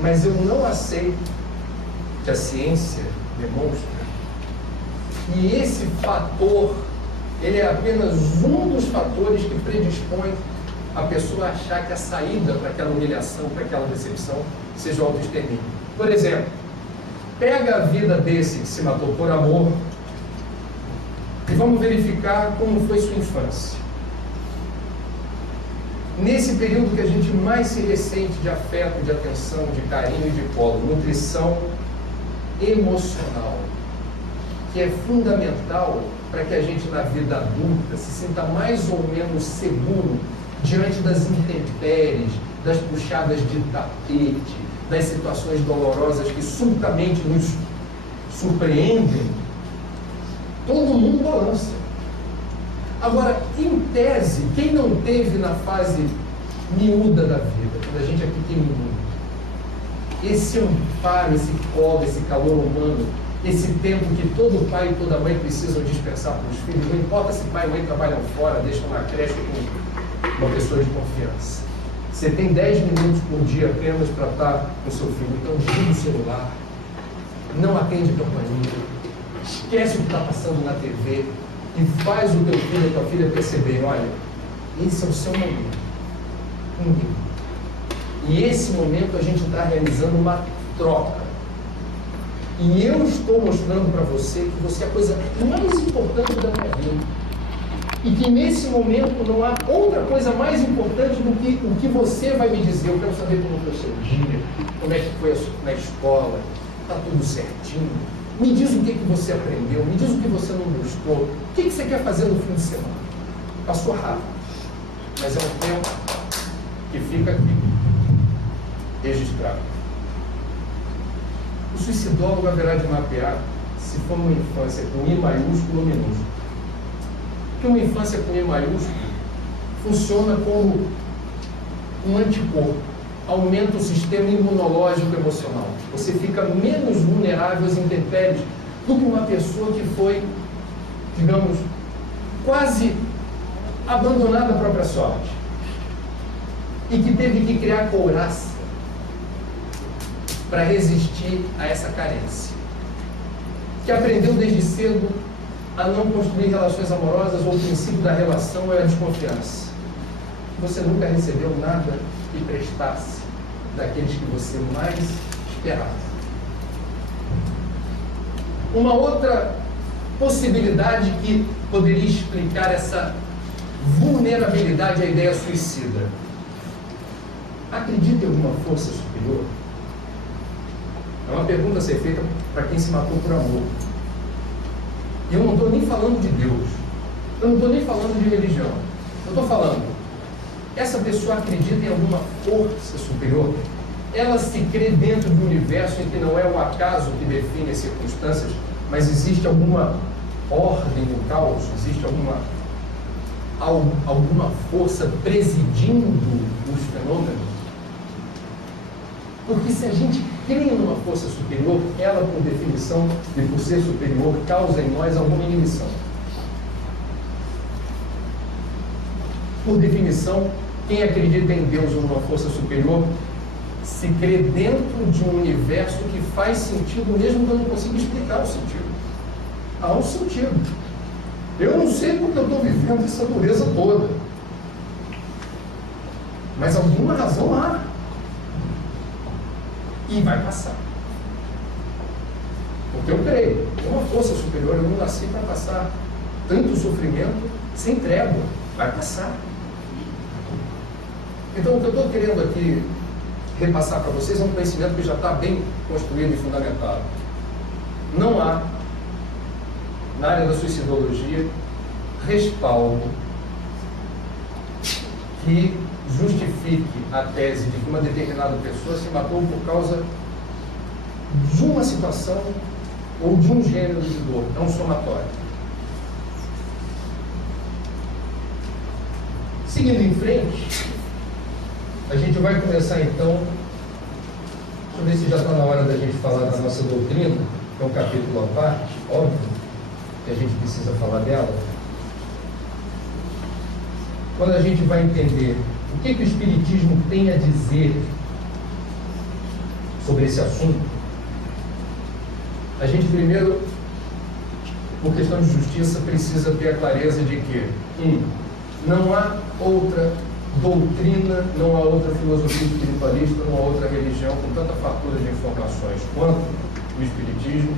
mas eu não aceito que a ciência demonstra que esse fator, ele é apenas um dos fatores que predispõe a pessoa a achar que a saída para aquela humilhação, para aquela decepção, seja o autoextermínio. Por exemplo, pega a vida desse que se matou por amor e vamos verificar como foi sua infância. Nesse período que a gente mais se ressente de afeto, de atenção, de carinho e de colo, nutrição emocional, que é fundamental para que a gente na vida adulta se sinta mais ou menos seguro diante das intempéries, das puxadas de tapete, das situações dolorosas que subitamente nos surpreendem. Todo mundo balança. Agora, em tese, quem não teve na fase miúda da vida, quando a gente é pequenininho, esse amparo, esse colo, esse calor humano, esse tempo que todo pai e toda mãe precisam dispensar para os filhos, não importa se pai e mãe trabalham fora, deixam na creche com uma pessoa de confiança. Você tem 10 minutos por dia apenas para estar com seu filho, então desliga o celular, não atende campainha, esquece o que está passando na TV e faz o teu filho, a tua filha perceber: olha, esse é o seu momento. E esse momento a gente está realizando uma troca. E eu estou mostrando para você que você é a coisa mais importante da minha vida. E que nesse momento não há outra coisa mais importante do que o que você vai me dizer. Eu quero saber como foi o seu dia, como é que foi na escola, está tudo certinho. Me diz o que você aprendeu, me diz o que você não gostou, o que você quer fazer no fim de semana. Passou rápido, mas é um tempo que fica aqui, registrado. O suicidólogo haverá de mapear se for uma infância com I maiúsculo ou minúsculo. Porque uma infância com I maiúsculo funciona como um anticorpo, aumenta o sistema imunológico emocional. Você fica menos vulnerável às intempéries do que uma pessoa que foi, digamos, quase abandonada à própria sorte e que teve que criar couraça para resistir a essa carência, que aprendeu desde cedo a não construir relações amorosas, ou o princípio da relação é a desconfiança. Você nunca recebeu nada que prestasse daqueles que você mais esperava. Uma outra possibilidade que poderia explicar essa vulnerabilidade é a ideia suicida. Acredita em alguma força superior? É uma pergunta a ser feita para quem se matou por amor. E eu não estou nem falando de Deus. Eu não estou nem falando de religião. Eu estou falando, essa pessoa acredita em alguma força superior? Ela se crê dentro de um universo em que não é o acaso que define as circunstâncias, mas existe alguma ordem no caos, existe alguma força presidindo os fenômenos? Porque se a gente crê numa força superior, ela, por definição e por ser superior, causa em nós alguma inibição. Por definição, quem acredita em Deus ou numa força superior se crê dentro de um universo que faz sentido, mesmo que eu não consiga explicar o sentido. Há um sentido. Eu não sei porque eu estou vivendo essa dureza toda, mas alguma razão há. E vai passar. Porque eu creio, é uma força superior, eu não nasci para passar tanto sofrimento sem trégua. Vai passar. Então, o que eu estou querendo aqui repassar para vocês é um conhecimento que já está bem construído e fundamentado. Não há, na área da suicidologia, respaldo que justifique a tese de que uma determinada pessoa se matou por causa de uma situação ou de um gênero de dor. É um somatório. Seguindo em frente, a gente vai começar então, deixa eu ver se já está na hora da gente falar da nossa doutrina, que é um capítulo à parte, óbvio, que a gente precisa falar dela. Quando a gente vai entender o que o Espiritismo tem a dizer sobre esse assunto, a gente primeiro, por questão de justiça, precisa ter a clareza de que, não há outra doutrina, não há outra filosofia espiritualista, não há outra religião com tanta fartura de informações quanto o Espiritismo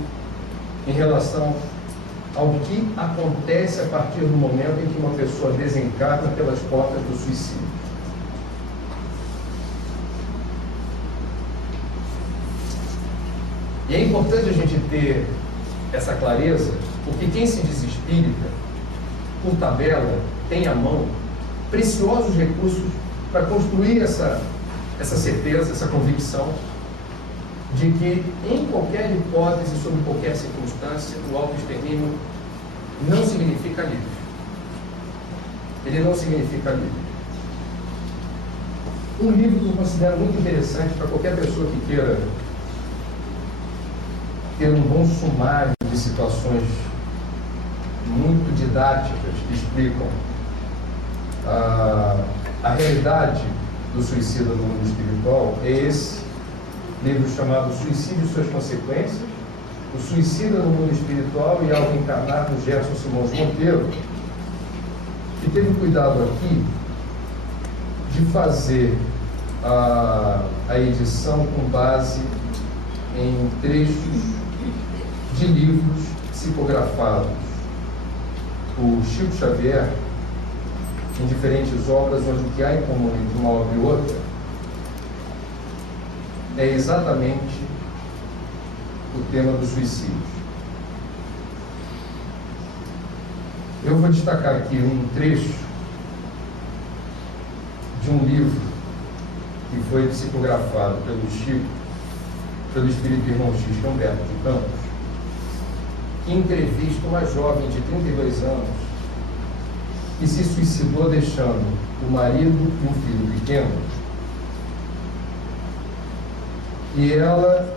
em relação ao que acontece a partir do momento em que uma pessoa desencarna pelas portas do suicídio. E é importante a gente ter essa clareza, porque quem se diz espírita, por tabela, tem à mão preciosos recursos para construir essa certeza, essa convicção de que, em qualquer hipótese, sob qualquer circunstância, o autoextermínio não significa livre. Ele não significa livre. Um livro que eu considero muito interessante para qualquer pessoa que queira ter um bom sumário de situações muito didáticas que explicam a realidade do suicida no mundo espiritual, é esse livro chamado Suicídio e Suas Consequências, O Suicida no Mundo Espiritual e Algo Encarnado, do Gerson Simões Monteiro, que teve cuidado aqui de fazer a edição com base em trechos de livros psicografados por Chico Xavier, em diferentes obras, onde o que há em comum entre uma obra e outra é exatamente o tema dos suicídios. Eu vou destacar aqui um trecho de um livro que foi psicografado pelo Chico, pelo espírito irmão X, que é Humberto de Campos, que entrevista uma jovem de 32 anos que se suicidou deixando o marido e um filho pequeno. E ela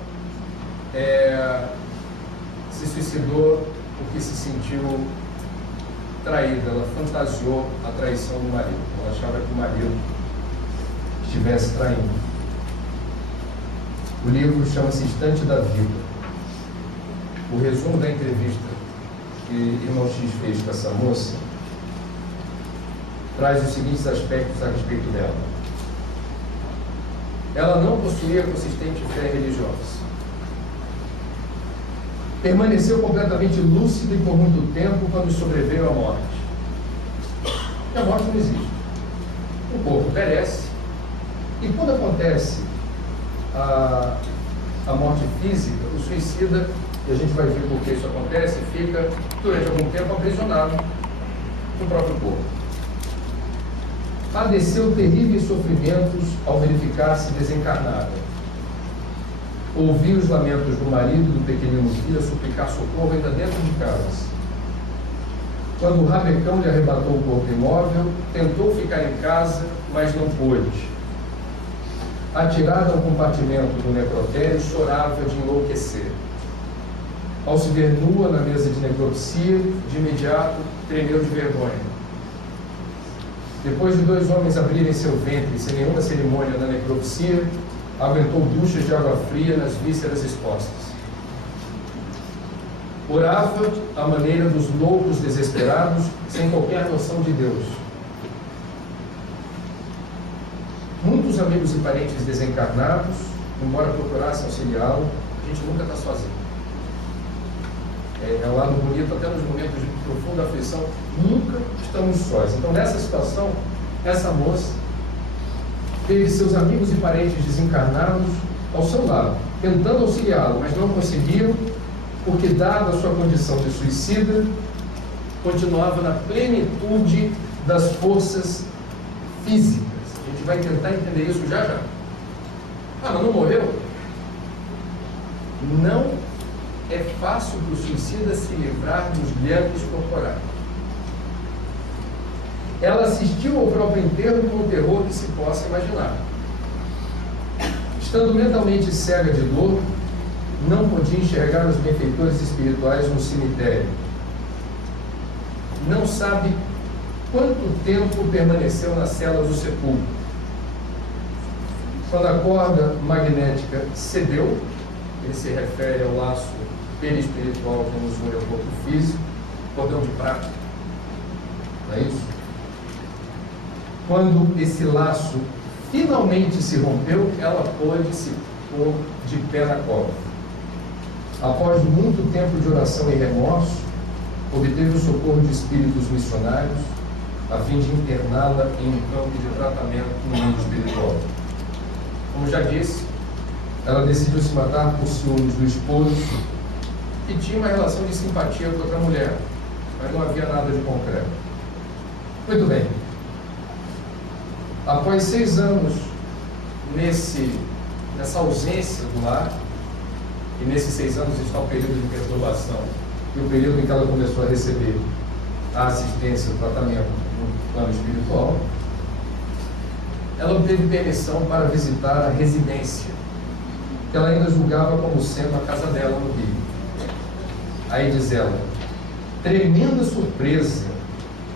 se suicidou porque se sentiu traída. Ela fantasiou a traição do marido. Ela achava que o marido estivesse traindo. O livro chama-se Instante da Vida. O resumo da entrevista que irmão X fez com essa moça traz os seguintes aspectos a respeito dela. Ela não possuía consistente fé religiosa. Permaneceu completamente lúcida e por muito tempo quando sobreveio a morte. E a morte não existe. O corpo perece. E quando acontece a morte física, o suicida, e a gente vai ver por que isso acontece, fica durante algum tempo aprisionado no próprio corpo. Padeceu terríveis sofrimentos ao verificar-se desencarnada. Ouviu os lamentos do marido e do pequenino filho a suplicar socorro ainda dentro de casa. Quando o rabecão lhe arrebatou o corpo imóvel, tentou ficar em casa, mas não pôde. Atirada ao compartimento do necrotério, chorava de enlouquecer. Ao se ver nua na mesa de necropsia, de imediato tremeu de vergonha. Depois de 2 homens abrirem seu ventre sem nenhuma cerimônia na necropsia, aguentou duchas de água fria nas vísceras expostas. Orava à maneira dos loucos desesperados, sem qualquer noção de Deus. Muitos amigos e parentes desencarnados, embora procurassem auxiliá-lo, a gente nunca está sozinho. É um lado bonito, até nos momentos de profunda aflição, nunca estamos sós. Então, nessa situação, essa moça teve seus amigos e parentes desencarnados ao seu lado, tentando auxiliá-lo, mas não conseguiram, porque, dada a sua condição de suicida, continuava na plenitude das forças físicas. A gente vai tentar entender isso já já. Ah, mas não morreu? Não é fácil para o suicida se livrar dos grilhões corporais. Ela assistiu ao próprio enterro com o terror que se possa imaginar. Estando mentalmente cega de dor, não podia enxergar os benfeitores espirituais no cemitério. Não sabe quanto tempo permaneceu na cela do sepulcro. Quando a corda magnética cedeu, ele se refere ao laço perispiritual que nos une ao corpo físico, cordão de prata. Não é isso? Quando esse laço finalmente se rompeu, ela pôde se pôr de pé na cova. Após muito tempo de oração e remorso, obteve o socorro de espíritos missionários, a fim de interná-la em um campo de tratamento no mundo espiritual. Como já disse, ela decidiu se matar por ciúmes do esposo, que tinha uma relação de simpatia com outra mulher, mas não havia nada de concreto. Muito bem. Após 6 anos nessa ausência do lar, e nesses 6 anos está o período de perturbação e o período em que ela começou a receber a assistência, o tratamento no plano espiritual, ela obteve permissão para visitar a residência, que ela ainda julgava como sendo a casa dela no Rio. Aí diz ela: tremenda surpresa,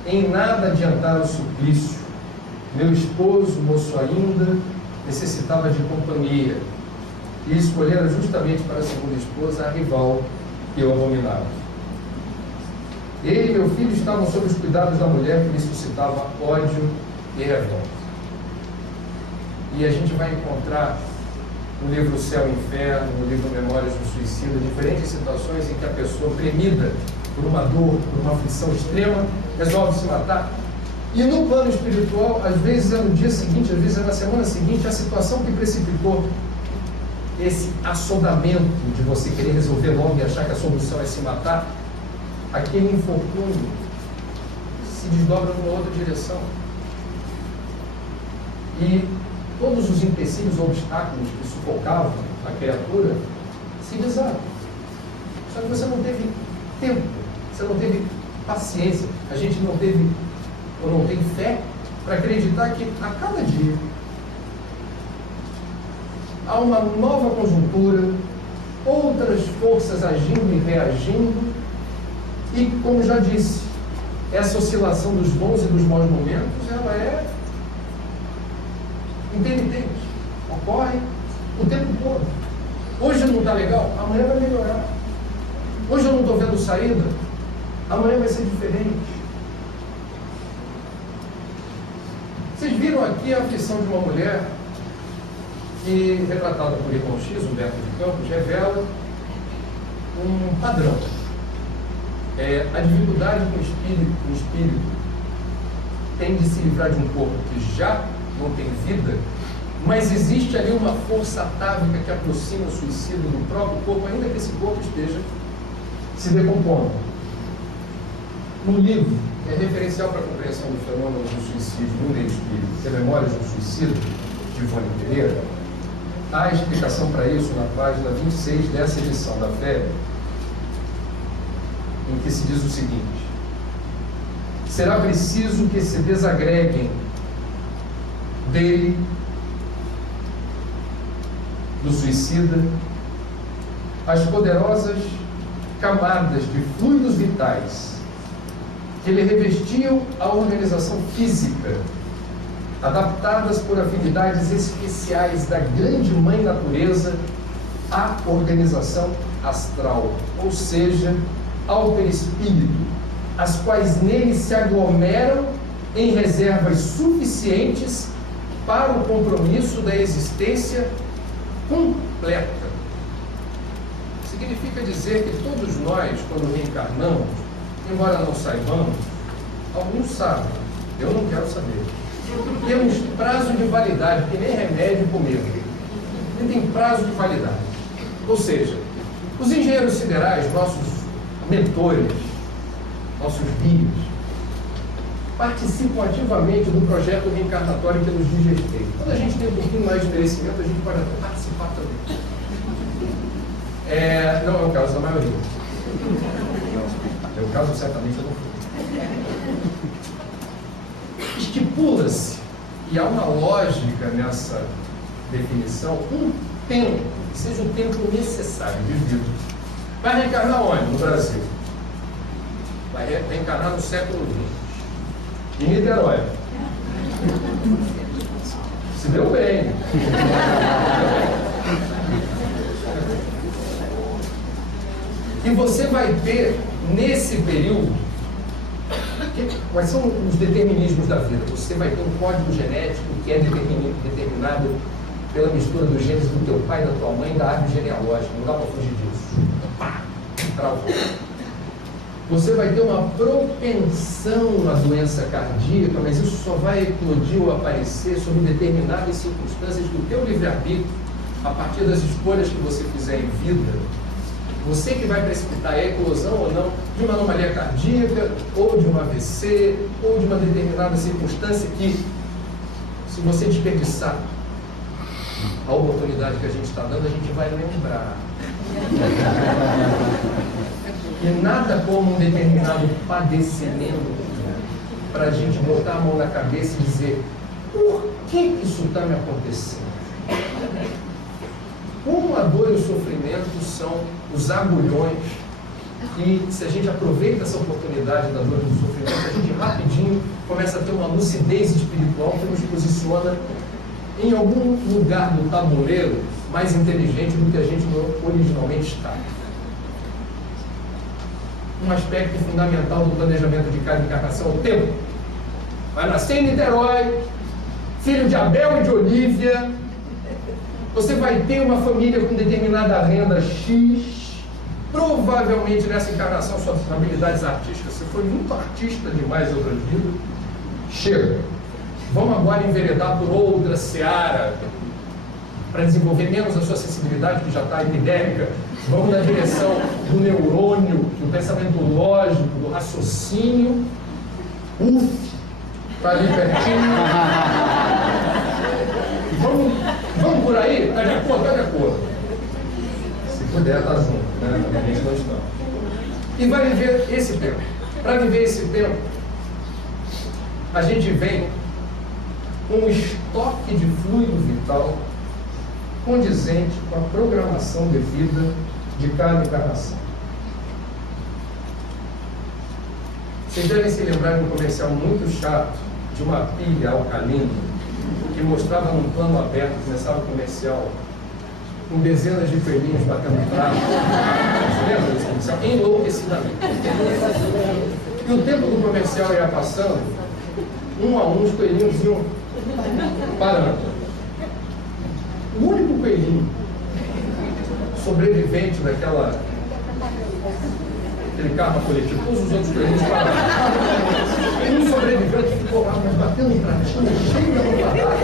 em nada adiantar o suplício. Meu esposo, moço ainda, necessitava de companhia, e escolhera justamente para a segunda esposa a rival que eu abominava. Ele e meu filho estavam sob os cuidados da mulher que me suscitava ódio e revolta. E a gente vai encontrar no livro Céu e Inferno, no livro Memórias do Suicida, diferentes situações em que a pessoa, premida por uma dor, por uma aflição extrema, resolve se matar. E no plano espiritual, às vezes é no dia seguinte, às vezes é na semana seguinte, a situação que precipitou esse assodamento de você querer resolver logo e achar que a solução é se matar, aquele infortúnio se desdobra numa outra direção. E todos os empecilhos ou obstáculos que sufocavam a criatura se desatam. Só que você não teve tempo, você não teve paciência, a gente não teve ou não tem fé para acreditar que a cada dia há uma nova conjuntura, outras forças agindo e reagindo, e como já disse, essa oscilação dos bons e dos maus momentos, ela é intermitente, ocorre o tempo todo. Hoje não está legal, amanhã vai melhorar. Hoje eu não estou vendo saída, Amanhã vai ser diferente. Vocês viram aqui a aflição de uma mulher que, retratada por irmão X, Humberto de Campos, revela um padrão. A dificuldade que o espírito tem de se livrar de um corpo que já não tem vida, mas existe ali uma força atávica que aproxima o suicídio do próprio corpo, ainda que esse corpo esteja se decompondo. No livro, que é referencial para a compreensão do fenômeno do suicídio no meio espírito, que é Memórias de um Suicídio, de Ivone Pereira, há explicação para isso na página 26 dessa edição da FEB, em que se diz o seguinte: será preciso que se desagreguem dele, do suicida, as poderosas camadas de fluidos vitais que lhe revestiam a organização física, adaptadas por afinidades especiais da grande mãe natureza à organização astral, ou seja, ao perispírito, as quais nele se aglomeram em reservas suficientes para o compromisso da existência completa. Significa dizer que todos nós, quando reencarnamos, embora não saibamos, alguns sabem, eu não quero saber, temos prazo de validade, que nem remédio comer. Ele tem prazo de validade. Ou seja, os engenheiros siderais, nossos mentores, nossos guias, participam ativamente do projeto reencarnatório que nos diz respeito. Quando a gente tem um pouquinho mais de merecimento, a gente pode até participar também. Não é o caso da maioria. É o caso, certamente, eu não fui. Estipula-se, e há uma lógica nessa definição, um tempo, que seja um tempo necessário de vida. Vai reencarnar onde? No Brasil. Vai reencarnar no século XX. Em Niterói. Se deu bem. E você vai ter, nesse período, quais são os determinismos da vida? Você vai ter um código genético que é determinado pela mistura dos genes do teu pai, da tua mãe, da árvore genealógica. Não dá para fugir disso. Pá! Travou. Você vai ter uma propensão à doença cardíaca, mas isso só vai eclodir ou aparecer sob determinadas circunstâncias do teu livre-arbítrio, a partir das escolhas que você fizer em vida. Você que vai precipitar a eclosão ou não de uma anomalia cardíaca, ou de um AVC, ou de uma determinada circunstância que, se você desperdiçar a oportunidade que a gente está dando, a gente vai lembrar. E nada como um determinado padecimento para a gente botar a mão na cabeça e dizer: por que isso está me acontecendo? Como a dor e o sofrimento são os agulhões, e se a gente aproveita essa oportunidade da dor e do sofrimento, a gente rapidinho começa a ter uma lucidez espiritual que nos posiciona em algum lugar do tabuleiro mais inteligente do que a gente originalmente está. Um aspecto fundamental do planejamento de cada encarnação é o tempo. Vai nascer em Niterói, filho de Abel e de Olívia. Você vai ter uma família com determinada renda X. Provavelmente nessa encarnação suas habilidades artísticas, você foi muito artista demais em outras vidas. Chega. Vamos agora enveredar por outra seara para desenvolver menos a sua sensibilidade, que já está epidêmica. Vamos na direção do neurônio, do pensamento lógico, do raciocínio. Está ali pertinho. Vamos por aí? Está de acordo? Está de acordo. Se puder, está junto, né? A gente não está. E vai viver esse tempo. Para viver esse tempo, a gente vem com um estoque de fluido vital condizente com a programação de vida de cada encarnação. Vocês devem se lembrar de um comercial muito chato de uma pilha alcalina que mostrava num plano aberto, começava o comercial, com dezenas de coelhinhos batendo prato. Você lembra desse comercial? Enlouquecidamente. E o tempo do comercial ia passando, um a um os coelhinhos iam parando. O único coelhinho sobrevivente daquele carro coletivo, todos os outros coelhinhos pararam. Um sobrevivente ficou lá, mas batendo um pratinho, cheio de batata.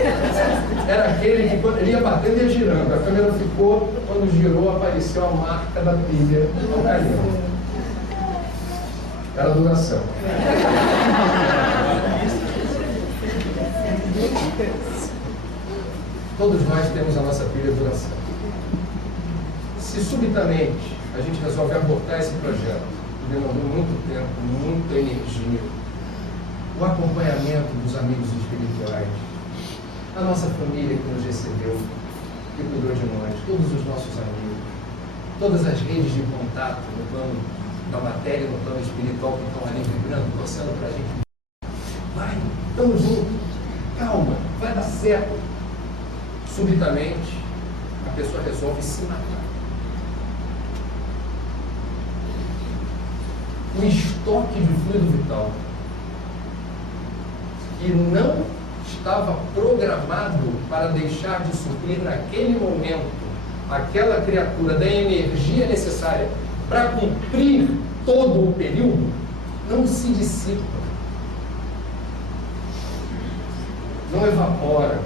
Era aquele que, quando ele ia batendo, ia girando. A câmera ficou, quando girou, apareceu a marca da pilha ao cair. Era a duração. Todos nós temos a nossa pilha de duração. Se subitamente a gente resolve abortar esse projeto, que demandou muito tempo, muita energia, o acompanhamento dos amigos espirituais, a nossa família que nos recebeu, que cuidou de nós, todos os nossos amigos, todas as redes de contato no plano da matéria, no plano espiritual que estão ali vibrando, torcendo para a gente. Vai, estamos juntos, calma, vai dar certo. Subitamente, a pessoa resolve se matar. Um estoque de fluido vital que não estava programado para deixar de suprir naquele momento aquela criatura da energia necessária para cumprir todo o período, não se dissipa, não evapora,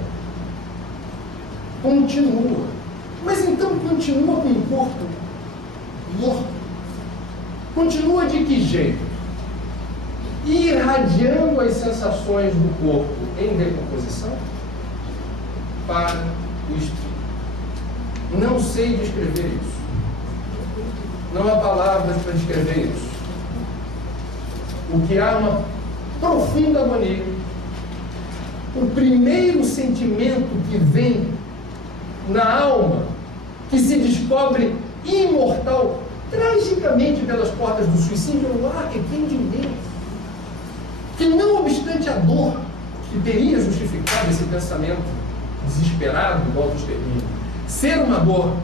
continua. Mas então continua com o corpo morto. Continua de que jeito? Irradiando as sensações do corpo em decomposição para o espírito. Não sei descrever isso. Não há palavras para descrever isso. O que há é uma profunda agonia. O primeiro sentimento que vem na alma, que se descobre imortal, tragicamente pelas portas do suicídio, é um arrependimento. Que não obstante a dor que teria justificado esse pensamento desesperado do autoextermínio, ser uma dor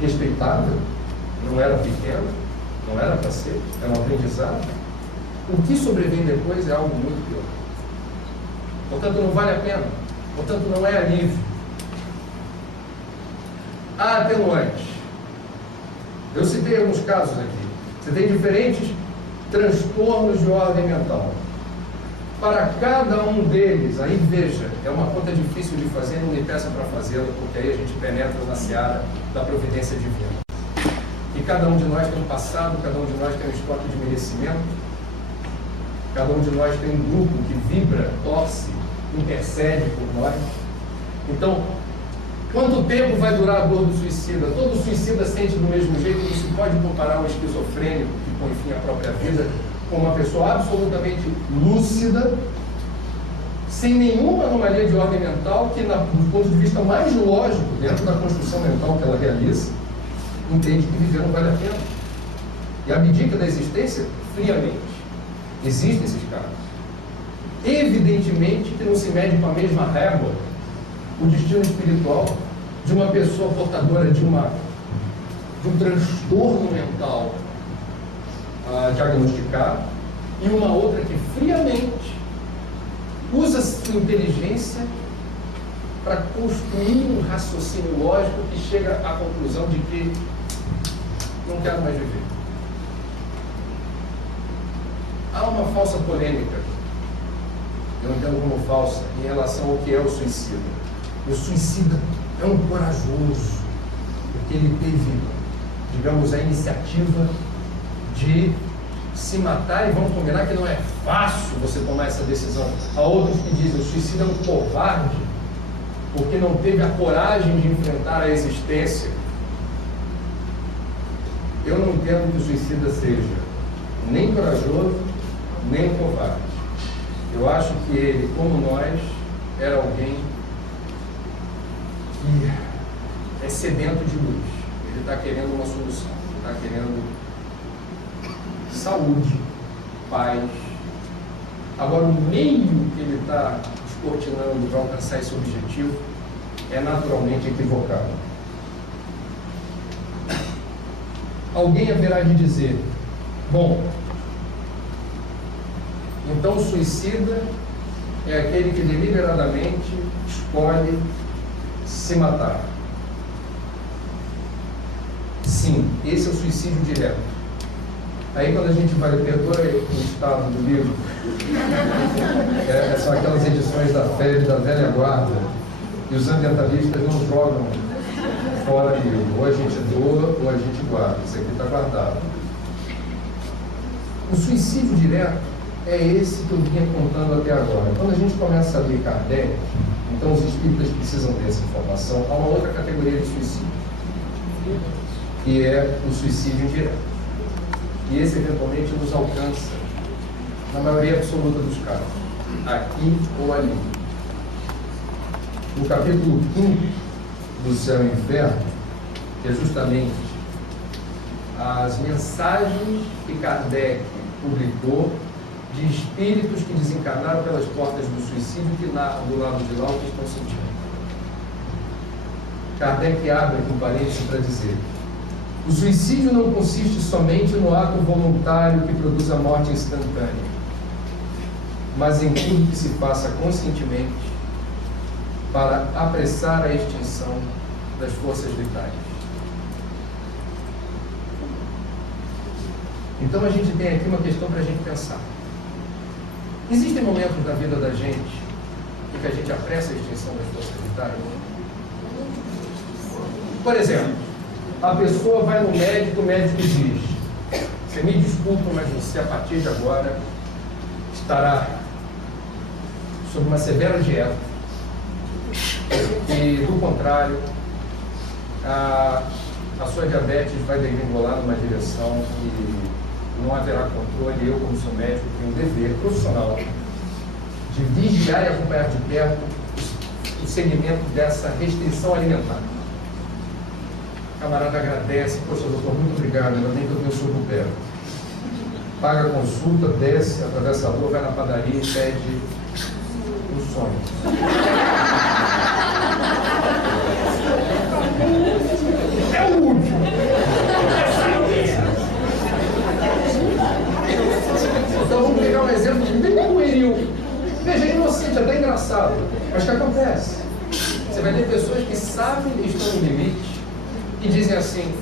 respeitável, não era pequena, não era para ser, era um aprendizado. O que sobrevém depois é algo muito pior. Portanto, não vale a pena. Portanto, não é alívio. Há atenuantes. Eu citei alguns casos aqui. Você tem diferentes transtornos de ordem mental. Para cada um deles, aí veja, é uma conta difícil de fazer, não me peça para fazê-la, porque aí a gente penetra na seara da providência divina. E cada um de nós tem um passado, cada um de nós tem um estoque de merecimento, cada um de nós tem um grupo que vibra, torce, intercede por nós. Então, quanto tempo vai durar a dor do suicida? Todo suicida sente do mesmo jeito, não se pode comparar um esquizofrênico que põe fim à própria vida com uma pessoa absolutamente lúcida, sem nenhuma anomalia de ordem mental, que, do ponto de vista mais lógico, dentro da construção mental que ela realiza, entende que viver não vale a pena. E abdica da existência friamente. Existem esses casos. Evidentemente que não se mede com a mesma régua o destino espiritual de uma pessoa portadora de um transtorno mental diagnosticado e uma outra que friamente usa sua inteligência para construir um raciocínio lógico que chega à conclusão de que não quero mais viver. Há uma falsa polêmica, eu entendo como falsa, em relação ao que é o suicida. O suicida é um corajoso, porque ele teve, digamos, a iniciativa de se matar, e vamos combinar que não é fácil você tomar essa decisão. Há outros que dizem, o suicida é um covarde, porque não teve a coragem de enfrentar a existência. Eu não entendo que o suicida seja nem corajoso, nem covarde. Eu acho que ele, como nós, era alguém que é sedento de luz. Ele está querendo uma solução, ele está querendo saúde, paz. Agora, o meio que ele está descortinando para alcançar esse objetivo é naturalmente equivocado. Alguém haverá de dizer: bom, então o suicida é aquele que deliberadamente escolhe se matar. Sim, esse é o suicídio direto. Aí quando a gente vai, perdoa o estado do livro, são aquelas edições da febre da velha guarda, e os ambientalistas não jogam fora livro. Ou a gente doa, ou a gente guarda. Isso aqui está guardado. O suicídio direto é esse que eu vinha contando até agora. Quando a gente começa a ler Kardec, então os espíritas precisam dessa informação. Há uma outra categoria de suicídio, que é o suicídio indireto. E esse eventualmente nos alcança, na maioria absoluta dos casos, aqui ou ali. No capítulo 5 do Céu e Inferno, que é justamente as mensagens que Kardec publicou de espíritos que desencarnaram pelas portas do suicídio, que narram do lado de lá o que estão sentindo. Kardec abre com parênteses para dizer: o suicídio não consiste somente no ato voluntário que produz a morte instantânea, mas em tudo que se faça conscientemente para apressar a extinção das forças vitais. Então a gente tem aqui uma questão para a gente pensar. Existem momentos da vida da gente em que a gente apressa a extinção das forças vitais? Por exemplo, a pessoa vai no médico, o médico diz: você me desculpa, mas você a partir de agora estará sob uma severa dieta, e do contrário, a sua diabetes vai degringolar numa direção que não haverá controle. Eu, como seu médico, tenho um dever profissional de vigiar e acompanhar de perto o segmento dessa restrição alimentar. O camarada agradece: poxa, doutor, muito obrigado, ainda bem que eu tenho o senhor por perto. Paga a consulta, desce, atravessa a rua, vai na padaria e pede um sonho. É o último. Então vamos pegar um exemplo bem pueril. Veja, é inocente, até engraçado. Mas o que acontece? Você vai ter pessoas que sabem que estão no limite e dizem assim: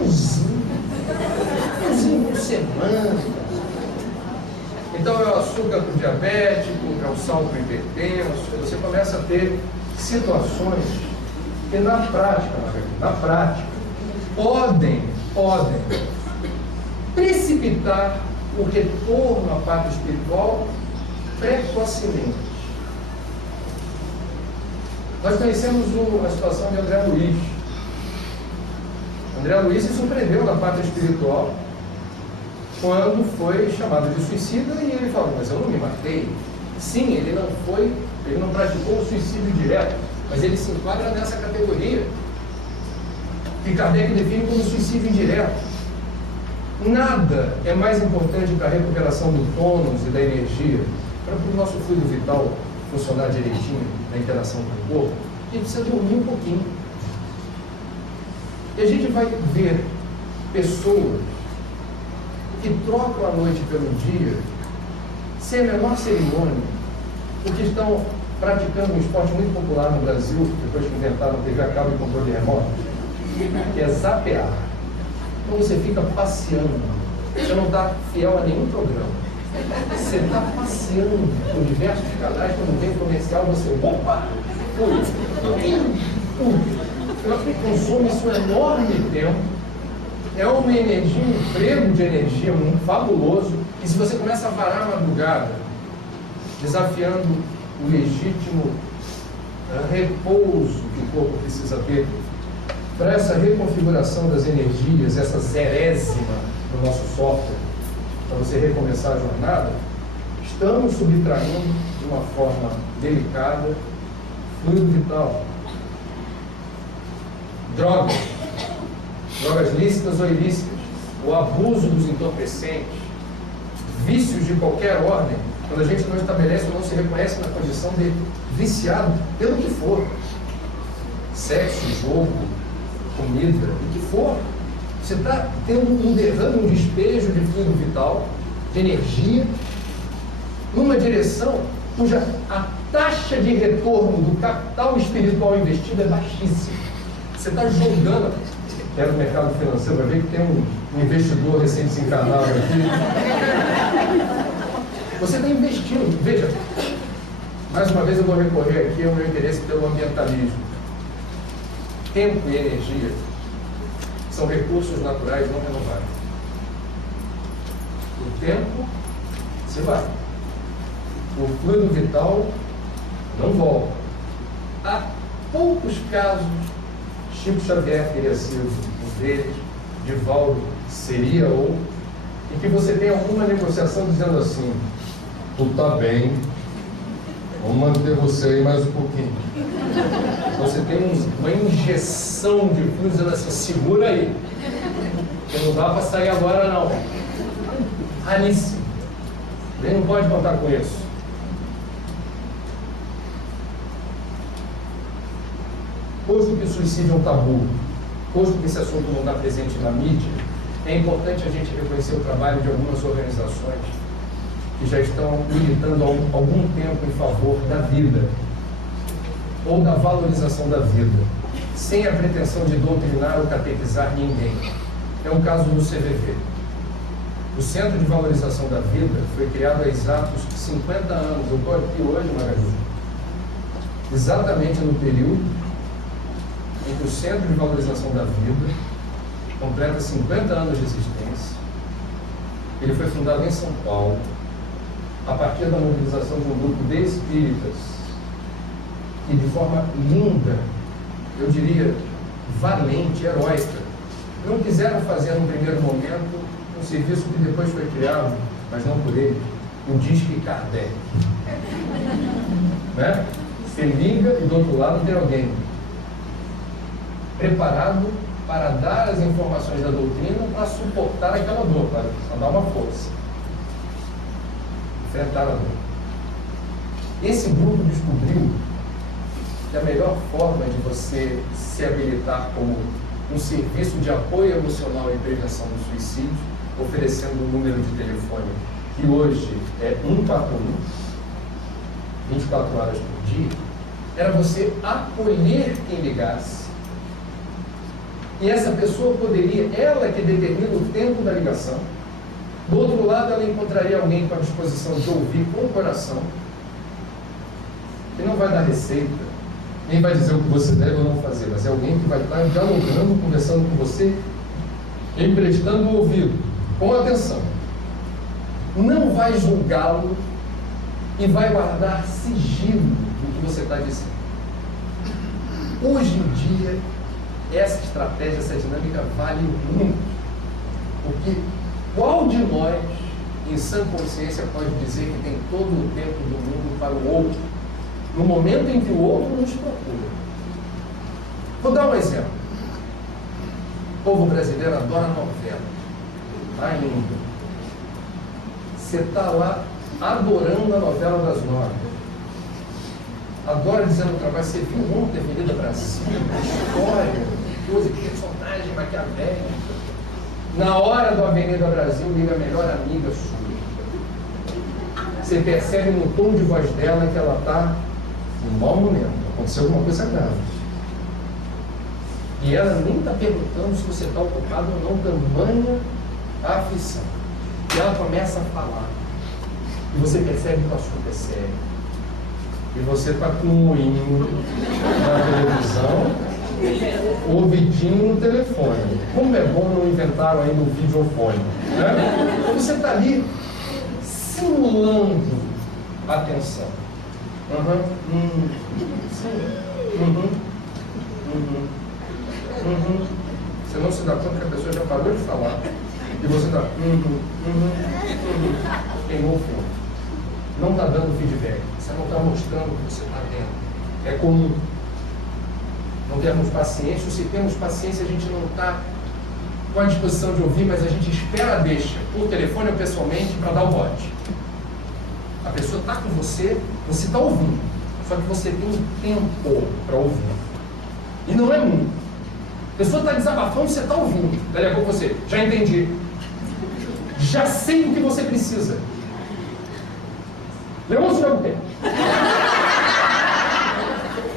umzinho por semana. Então é o açúcar para o diabético, é o sal para o hipertenso. Você começa a ter situações que na prática, podem precipitar o retorno à pátria espiritual precocemente. Nós conhecemos a situação de André Luiz. André Luiz se surpreendeu na pátria espiritual quando foi chamado de suicida, e ele falou: mas eu não me matei. Sim, ele não praticou o suicídio direto, mas ele se enquadra nessa categoria que Kardec define como suicídio indireto. Nada é mais importante para a recuperação do tônus e da energia, para o nosso fluido vital funcionar direitinho na interação com o corpo. A gente precisa dormir um pouquinho. E a gente vai ver pessoas que trocam a noite pelo dia sem a menor cerimônia, porque estão praticando um esporte muito popular no Brasil, depois que inventaram TV a cabo e controle remoto, que é zapear. Então você fica passeando, você não está fiel a nenhum programa, você está passeando por diversos canais. Quando tem comercial, você consome-se um enorme tempo, é uma energia, um emprego de energia muito fabuloso. E se você começa a varar a madrugada, desafiando o legítimo repouso que o corpo precisa ter para essa reconfiguração das energias, essa zerésima do nosso software, para você recomeçar a jornada, estamos subtraindo de uma forma delicada fluido vital. Drogas lícitas ou ilícitas, o abuso dos entorpecentes, vícios de qualquer ordem, Quando a gente não estabelece ou não se reconhece na condição de viciado, pelo que for, sexo, jogo, comida, o que for, você está tendo um derrame, um despejo de fluido vital, de energia, numa direção cuja a taxa de retorno do capital espiritual investido é baixíssima. Você está jogando, quero o mercado financeiro, vai ver que tem um investidor recém-desencarnado aqui. Você está investindo, veja, mais uma vez eu vou recorrer aqui ao meu interesse pelo ambientalismo. Tempo e energia são recursos naturais não renováveis. O tempo se vai. O fluido vital não volta. Há poucos casos, Chico Xavier teria sido um deles, Divaldo seria outro, em que você tem alguma negociação dizendo assim: tu tá bem, vamos manter você aí mais um pouquinho. Você tem uma injeção de fluido dizendo assim: segura aí, que não dá para sair agora não. Raríssimo. Ele não pode contar com isso. Posto que o suicídio é um tabu, posto que esse assunto não está presente na mídia, é importante a gente reconhecer o trabalho de algumas organizações que já estão militando há algum tempo em favor da vida, ou da valorização da vida, sem a pretensão de doutrinar ou catequizar ninguém. É o caso do CVV. O Centro de Valorização da Vida foi criado há exatos 50 anos. Eu estou aqui hoje, Magalu, exatamente no período em que o Centro de Valorização da Vida completa 50 anos de existência. Ele foi fundado em São Paulo, a partir da mobilização de um grupo de espíritas que, de forma linda, eu diria, valente, heróica, não quiseram fazer no primeiro momento um serviço que depois foi criado, mas não por ele, o Disque Kardec. Né? Você liga e do outro lado tem alguém preparado para dar as informações da doutrina para suportar aquela dor, para dar uma força. Enfrentar a dor. Esse grupo descobriu que a melhor forma de você se habilitar como um serviço de apoio emocional e prevenção do suicídio, oferecendo um número de telefone que hoje é 141, 24 horas por dia, era você acolher quem ligasse. E essa pessoa poderia, ela que determina o tempo da ligação, do outro lado ela encontraria alguém com a disposição de ouvir com o coração, que não vai dar receita, nem vai dizer o que você deve ou não fazer, mas é alguém que vai estar dialogando, conversando com você, emprestando o ouvido, com atenção. Não vai julgá-lo e vai guardar sigilo do que você está dizendo. Hoje em dia, essa estratégia, essa dinâmica vale muito. Porque qual de nós, em sã consciência, pode dizer que tem todo o tempo do mundo para o outro, no momento em que o outro nos procura? Vou dar um exemplo. O povo brasileiro adora novela. Ainda. Você está lá adorando a novela das 9. Adora dizendo o trabalho. Você viu ontem a Avenida Brasil, a história, coisa, que personagem maquiavélico. Na hora do Avenida Brasil, liga a melhor amiga sua. Você percebe no tom de voz dela que ela está em mau momento. Aconteceu alguma coisa grave. E ela nem está perguntando se você está ocupado ou não, tamanha a aflição. E ela começa a falar. E você percebe que o assunto é sério. E você está com um olhinho na televisão, ouvidinho no telefone. Como é bom não inventaram ainda o videofone, né? Então você está ali simulando atenção. Você não se dá conta que a pessoa já parou de falar. E você está queimou o filme. Não está dando feedback. Você não está mostrando o que você está tendo. É comum. Não temos paciência. Se temos paciência, a gente não está com a disposição de ouvir, mas a gente espera a deixa, por telefone ou pessoalmente, para dar o bote. A pessoa está com você, você está ouvindo. Só que você tem um tempo para ouvir. E não é muito. A pessoa está desabafando, você está ouvindo. Daí a pouco você, já entendi. Já sei o que você precisa. Leôncio joga o quê?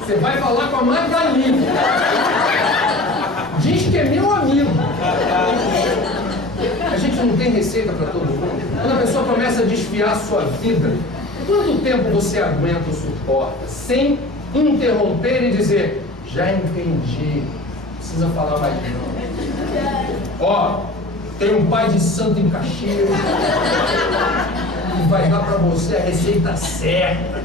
Você vai falar com a Magali. Diz que é meu amigo. A gente não tem receita para todo mundo. Quando a pessoa começa a desfiar a sua vida, quanto tempo você aguenta ou suporta, sem interromper e dizer, já entendi, não precisa falar mais não. Ó, tem um pai de santo em Caxias que vai dar para você a receita certa.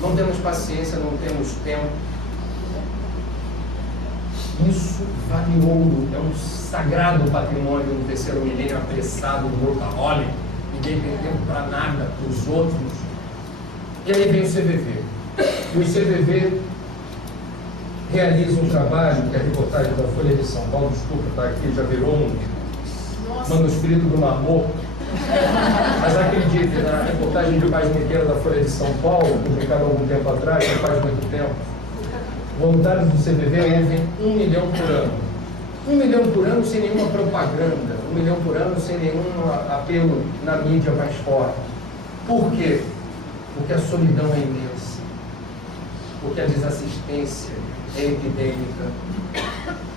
Não temos paciência, não temos tempo. Isso vale ouro, é um sagrado patrimônio no terceiro milênio apressado do workaholic. Ninguém tem tempo para nada, para os outros. E aí vem o CVV. E o CVV realiza um trabalho que a reportagem da Folha de São Paulo, desculpa, está aqui, já virou um manuscrito do Mar Morto. Mas acredite, na reportagem de página inteira da Folha de São Paulo, publicada há algum tempo atrás, não faz muito tempo, voluntários do CVV ouvem 1 milhão por ano. 1 milhão por ano sem nenhuma propaganda, 1 milhão por ano sem nenhum apelo na mídia mais forte. Por quê? Porque a solidão é imensa, porque a desassistência é epidêmica,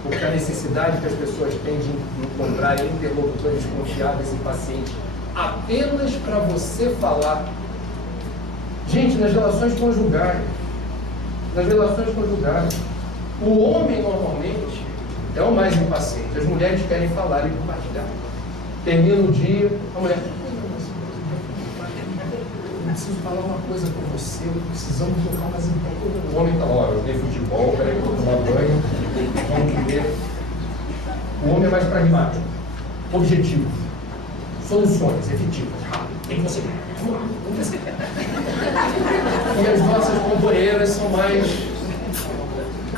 porque a necessidade que as pessoas têm de encontrar interlocutores confiáveis e pacientes apenas para você falar. Gente, nas relações conjugais, o homem normalmente é o mais impaciente. As mulheres querem falar e compartilhar. Termina o dia, a mulher, eu preciso falar uma coisa com você, precisamos tocar mais em. O homem está, ó, eu dei futebol, peraí, vou tomar banho, vamos comer. O homem é mais pragmático, objetivo, soluções efetivas, rápido. O que você quer? Vamos lá, vamos ver se quer. E as nossas companheiras são mais.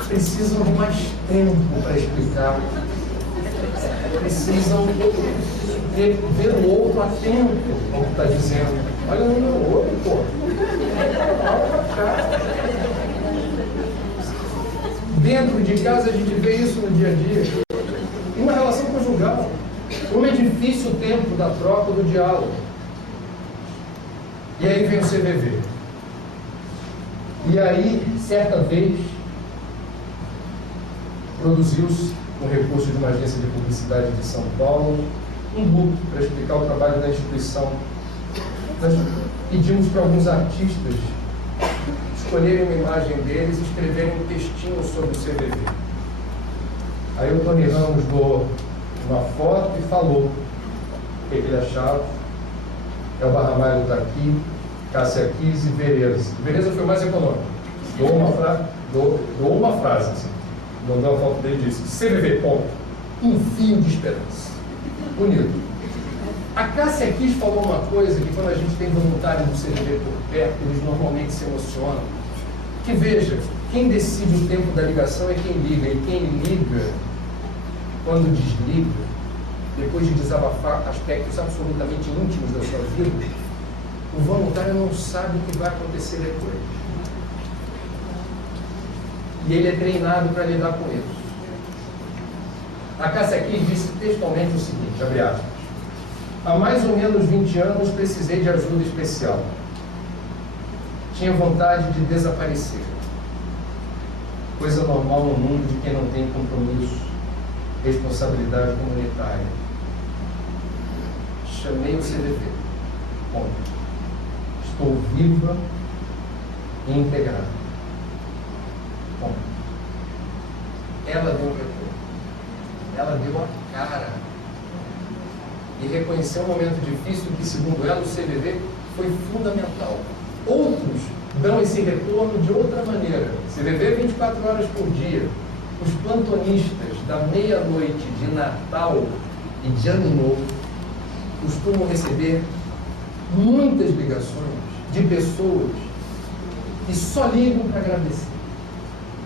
Precisam de mais tempo para explicar. Precisam ver o outro atento ao que está dizendo. Olha no meu olho, pô. Dentro de casa a gente vê isso no dia a dia. Uma relação conjugal. Como é difícil o tempo da troca, do diálogo. E aí vem o CVV. E aí, certa vez, produziu-se, com recurso de uma agência de publicidade de São Paulo, um book para explicar o trabalho da instituição. Nós pedimos para alguns artistas escolherem uma imagem deles e escreverem um textinho sobre o CVV. Aí o Tony Ramos doou uma foto e falou o que ele achava. Elba Ramalho está aqui, Cássia Kiss e Vereza. Vereza foi mais econômico. Doou uma frase assim. Mandou a foto dele e disse: CVV, ponto. Um fio de esperança. Bonito. A Cássia Kiss falou uma coisa que quando a gente tem voluntários do CVV por perto, eles normalmente se emocionam. Que veja, quem decide o tempo da ligação é quem liga. E quem liga, quando desliga, depois de desabafar aspectos absolutamente íntimos da sua vida, o voluntário não sabe o que vai acontecer depois. E ele é treinado para lidar com isso. A Cássia Kiss disse textualmente o seguinte, abre aspas: há mais ou menos 20 anos precisei de ajuda especial. Tinha vontade de desaparecer. Coisa normal no mundo de quem não tem compromisso, responsabilidade comunitária. Chamei o CVV. Ponto. Estou viva e integrada. Ponto. Ela deu um retorno. Ela deu a cara. E reconheceu um momento difícil que, segundo ela, o CVV foi fundamental. Outros dão esse retorno de outra maneira. CVV 24 horas por dia. Os plantonistas da meia-noite de Natal e de Ano Novo costumam receber muitas ligações de pessoas que só ligam para agradecer.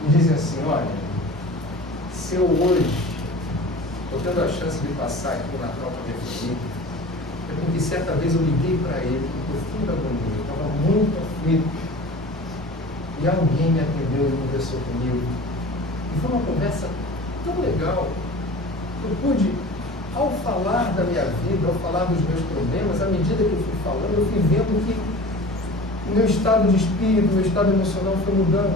E dizem assim: olha, se eu hoje estou tendo a chance de passar aqui o Natal com a minha família, É porque certa vez eu liguei para ele, no fim da agonia, eu estava muito aflito. E alguém me atendeu e conversou comigo. E foi uma conversa tão legal. Eu pude, ao falar da minha vida, ao falar dos meus problemas, à medida que eu fui falando, eu fui vendo que o meu estado de espírito, o meu estado emocional foi mudando.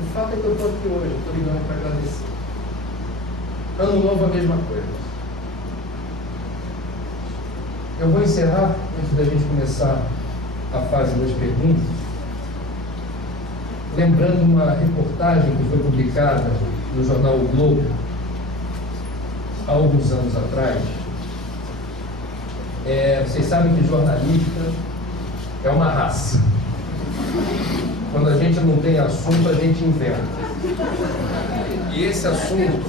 O fato é que eu estou aqui hoje, estou ligando para agradecer. Ano novo, a mesma coisa. Eu vou encerrar, antes da gente começar a fase das perguntas, lembrando uma reportagem que foi publicada no jornal O Globo, há alguns anos atrás. Vocês sabem que jornalista é uma raça. Quando a gente não tem assunto, a gente inventa. E esse assunto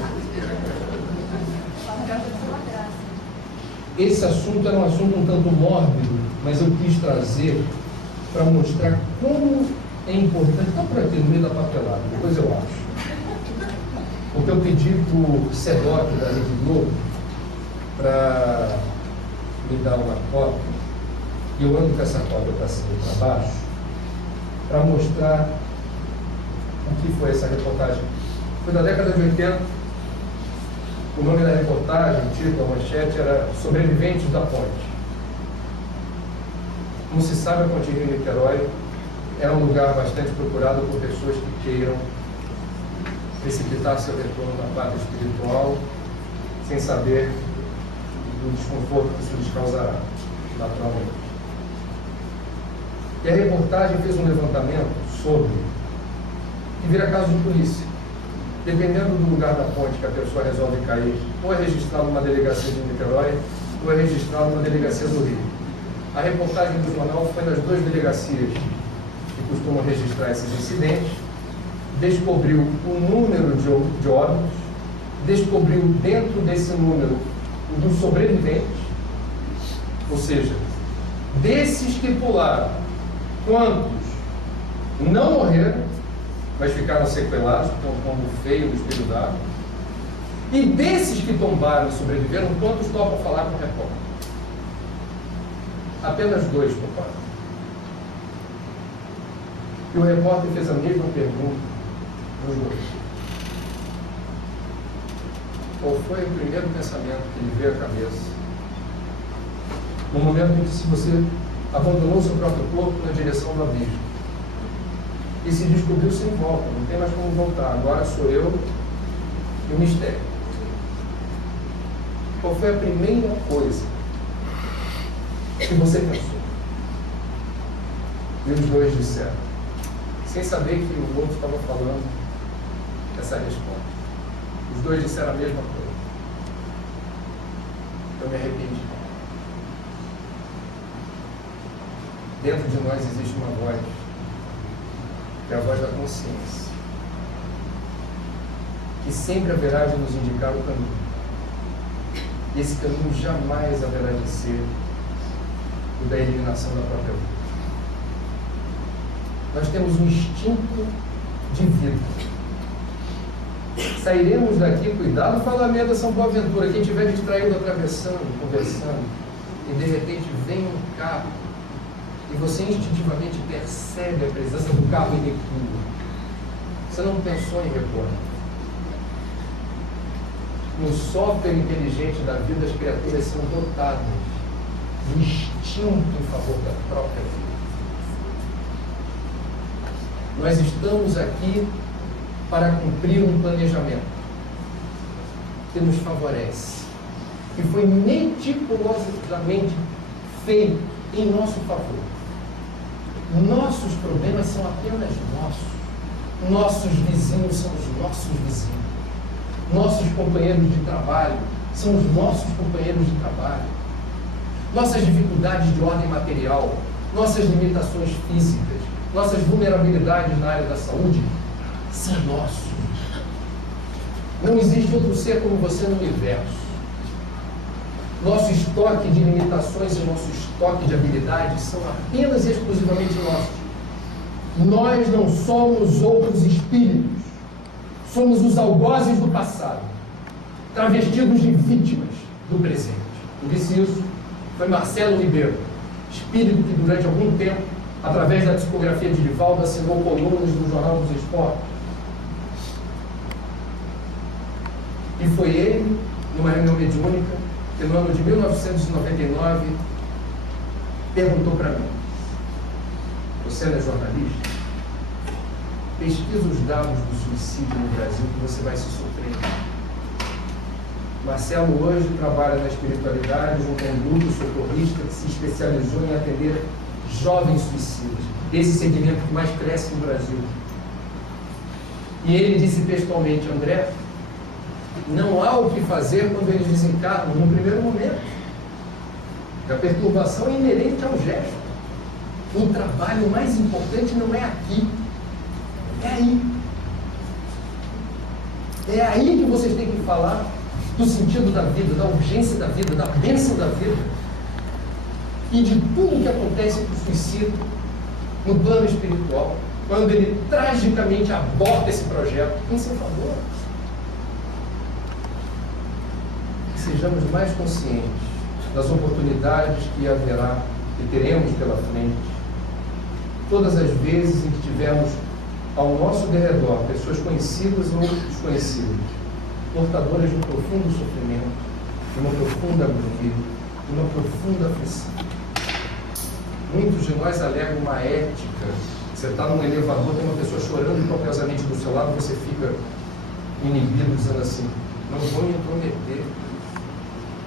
era um assunto um tanto mórbido, mas eu quis trazer para mostrar como é importante. Está por aqui no meio da papelada, depois eu acho. Porque eu pedi para o Sedoc da Rede Globo para me dar uma cópia, e eu ando com essa cópia para cima e para baixo, para mostrar o que foi essa reportagem. Foi da década de 80. O nome da reportagem, o título, a manchete era Sobreviventes da Ponte. Como se sabe, a Ponte Rio-Niterói é um lugar bastante procurado por pessoas que queiram precipitar seu retorno na pátria espiritual, sem saber do desconforto que isso lhes causará, naturalmente. E a reportagem fez um levantamento sobre que vira caso de polícia. Dependendo do lugar da ponte que a pessoa resolve cair, ou é registrado numa delegacia de Niterói, ou é registrado numa delegacia do Rio. A reportagem do jornal foi nas duas delegacias que costumam registrar esses incidentes, descobriu o número de óbitos, descobriu dentro desse número o dos sobreviventes, ou seja, desses que pularam, quantos não morreram, mas ficaram sequelados, com um tombo feio no espelho d'água, e desses que tombaram e sobreviveram, quantos topam falar com o repórter? Apenas 2 toparam. E o repórter fez a mesma pergunta nos 2. Qual foi o primeiro pensamento que lhe veio à cabeça? No momento em que você abandonou seu próprio corpo na direção do abismo e se descobriu sem volta, não tem mais como voltar, agora sou eu e o mistério. Qual foi a primeira coisa que você pensou? E os 2 disseram, sem saber que o outro estava falando essa resposta. Os 2 disseram a mesma coisa. Eu me arrependi. Dentro de nós existe uma voz, que é a voz da consciência, que sempre haverá de nos indicar o caminho. E esse caminho jamais haverá de ser o da eliminação da própria vida. Nós temos um instinto de vida. Sairemos daqui, cuidado, fala a merda São Boaventura, quem estiver distraído, atravessando, conversando, e de repente vem um carro, e você instintivamente percebe a presença do carro e recua. Você não pensou em recuar. No software inteligente da vida, as criaturas são dotadas de instinto em favor da própria vida. Nós estamos aqui para cumprir um planejamento que nos favorece, que foi meticulosamente feito em nosso favor. Nossos problemas são apenas nossos. Nossos vizinhos são os nossos vizinhos. Nossos companheiros de trabalho são os nossos companheiros de trabalho. Nossas dificuldades de ordem material, nossas limitações físicas, nossas vulnerabilidades na área da saúde são nossos. Não existe outro ser como você no universo. Nosso estoque de limitações e nosso estoque de habilidades são apenas e exclusivamente nossos. Nós não somos outros espíritos. Somos os algozes do passado, travestidos de vítimas do presente. Por isso, foi Marcelo Ribeiro, espírito que durante algum tempo, através da psicografia de Divaldo, assinou colunas no Jornal dos Esportes. E foi ele, numa reunião mediúnica, que no ano de 1999 perguntou para mim: você é jornalista? Pesquisa os dados do suicídio no Brasil que você vai se surpreender. Marcelo hoje trabalha na espiritualidade junto a um grupo socorrista que se especializou em atender jovens suicidas, esse segmento que mais cresce no Brasil. E ele disse textualmente: André, não há o que fazer quando eles desencarnam no primeiro momento. A perturbação é inerente ao gesto. O trabalho mais importante não é aqui, é aí. É aí que vocês têm que falar do sentido da vida, da urgência da vida, da bênção da vida e de tudo que acontece com o suicídio no plano espiritual, quando ele tragicamente aborta esse projeto em seu favor. Que sejamos mais conscientes das oportunidades que haverá e teremos pela frente, todas as vezes em que tivermos ao nosso derredor pessoas conhecidas ou desconhecidas, portadoras de um profundo sofrimento, de uma profunda agonia, de uma profunda aflição. Muitos de nós alegam uma ética. Você está num elevador, tem uma pessoa chorando copiosamente do seu lado, você fica inibido, dizendo assim: não vou me intrometer,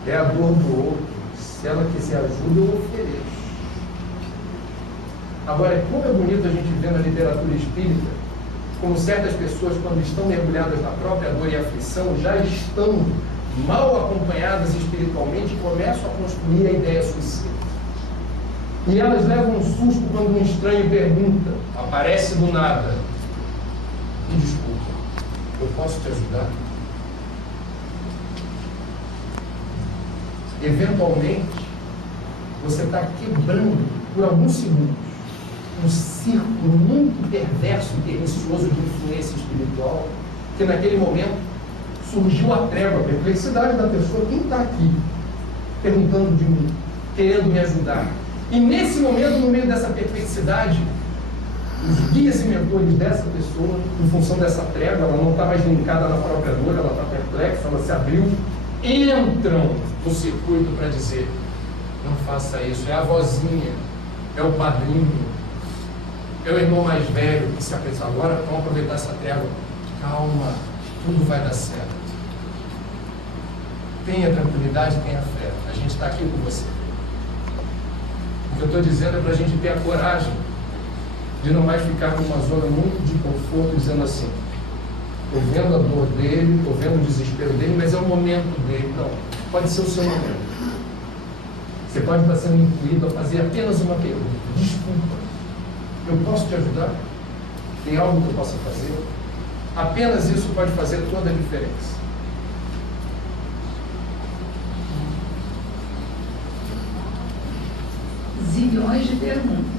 é a dor do outro, se ela quiser ajuda, eu ofereço. Agora, como é bonito a gente ver na literatura espírita como certas pessoas, quando estão mergulhadas na própria dor e aflição, já estão mal acompanhadas espiritualmente e começam a construir a ideia suicida. E elas levam um susto quando um estranho pergunta, aparece do nada: me desculpa, eu posso te ajudar? Eventualmente, você está quebrando por alguns segundos um círculo muito perverso e pernicioso de influência espiritual, que naquele momento surgiu a treva, a perplexidade da pessoa: quem está aqui perguntando de mim, querendo me ajudar? E nesse momento, no meio dessa perplexidade, os guias e mentores dessa pessoa, em função dessa treva, ela não está mais linkada na própria dor, ela está perplexa, ela se abriu, entram no circuito para dizer: não faça isso, é a vozinha, é o padrinho, é o irmão mais velho que se apresenta agora, vamos aproveitar essa treva. Calma, tudo vai dar certo. Tenha tranquilidade, tenha fé. A gente está aqui com você. O que eu estou dizendo é para a gente ter a coragem de não mais ficar numa zona muito de conforto, dizendo assim: estou vendo a dor dele, estou vendo o desespero dele, mas é o momento dele. Não, pode ser o seu momento. Você pode estar sendo incluído a fazer apenas uma pergunta: desculpa, eu posso te ajudar? Tem algo que eu possa fazer? Apenas isso pode fazer toda a diferença. Zilhões de perguntas.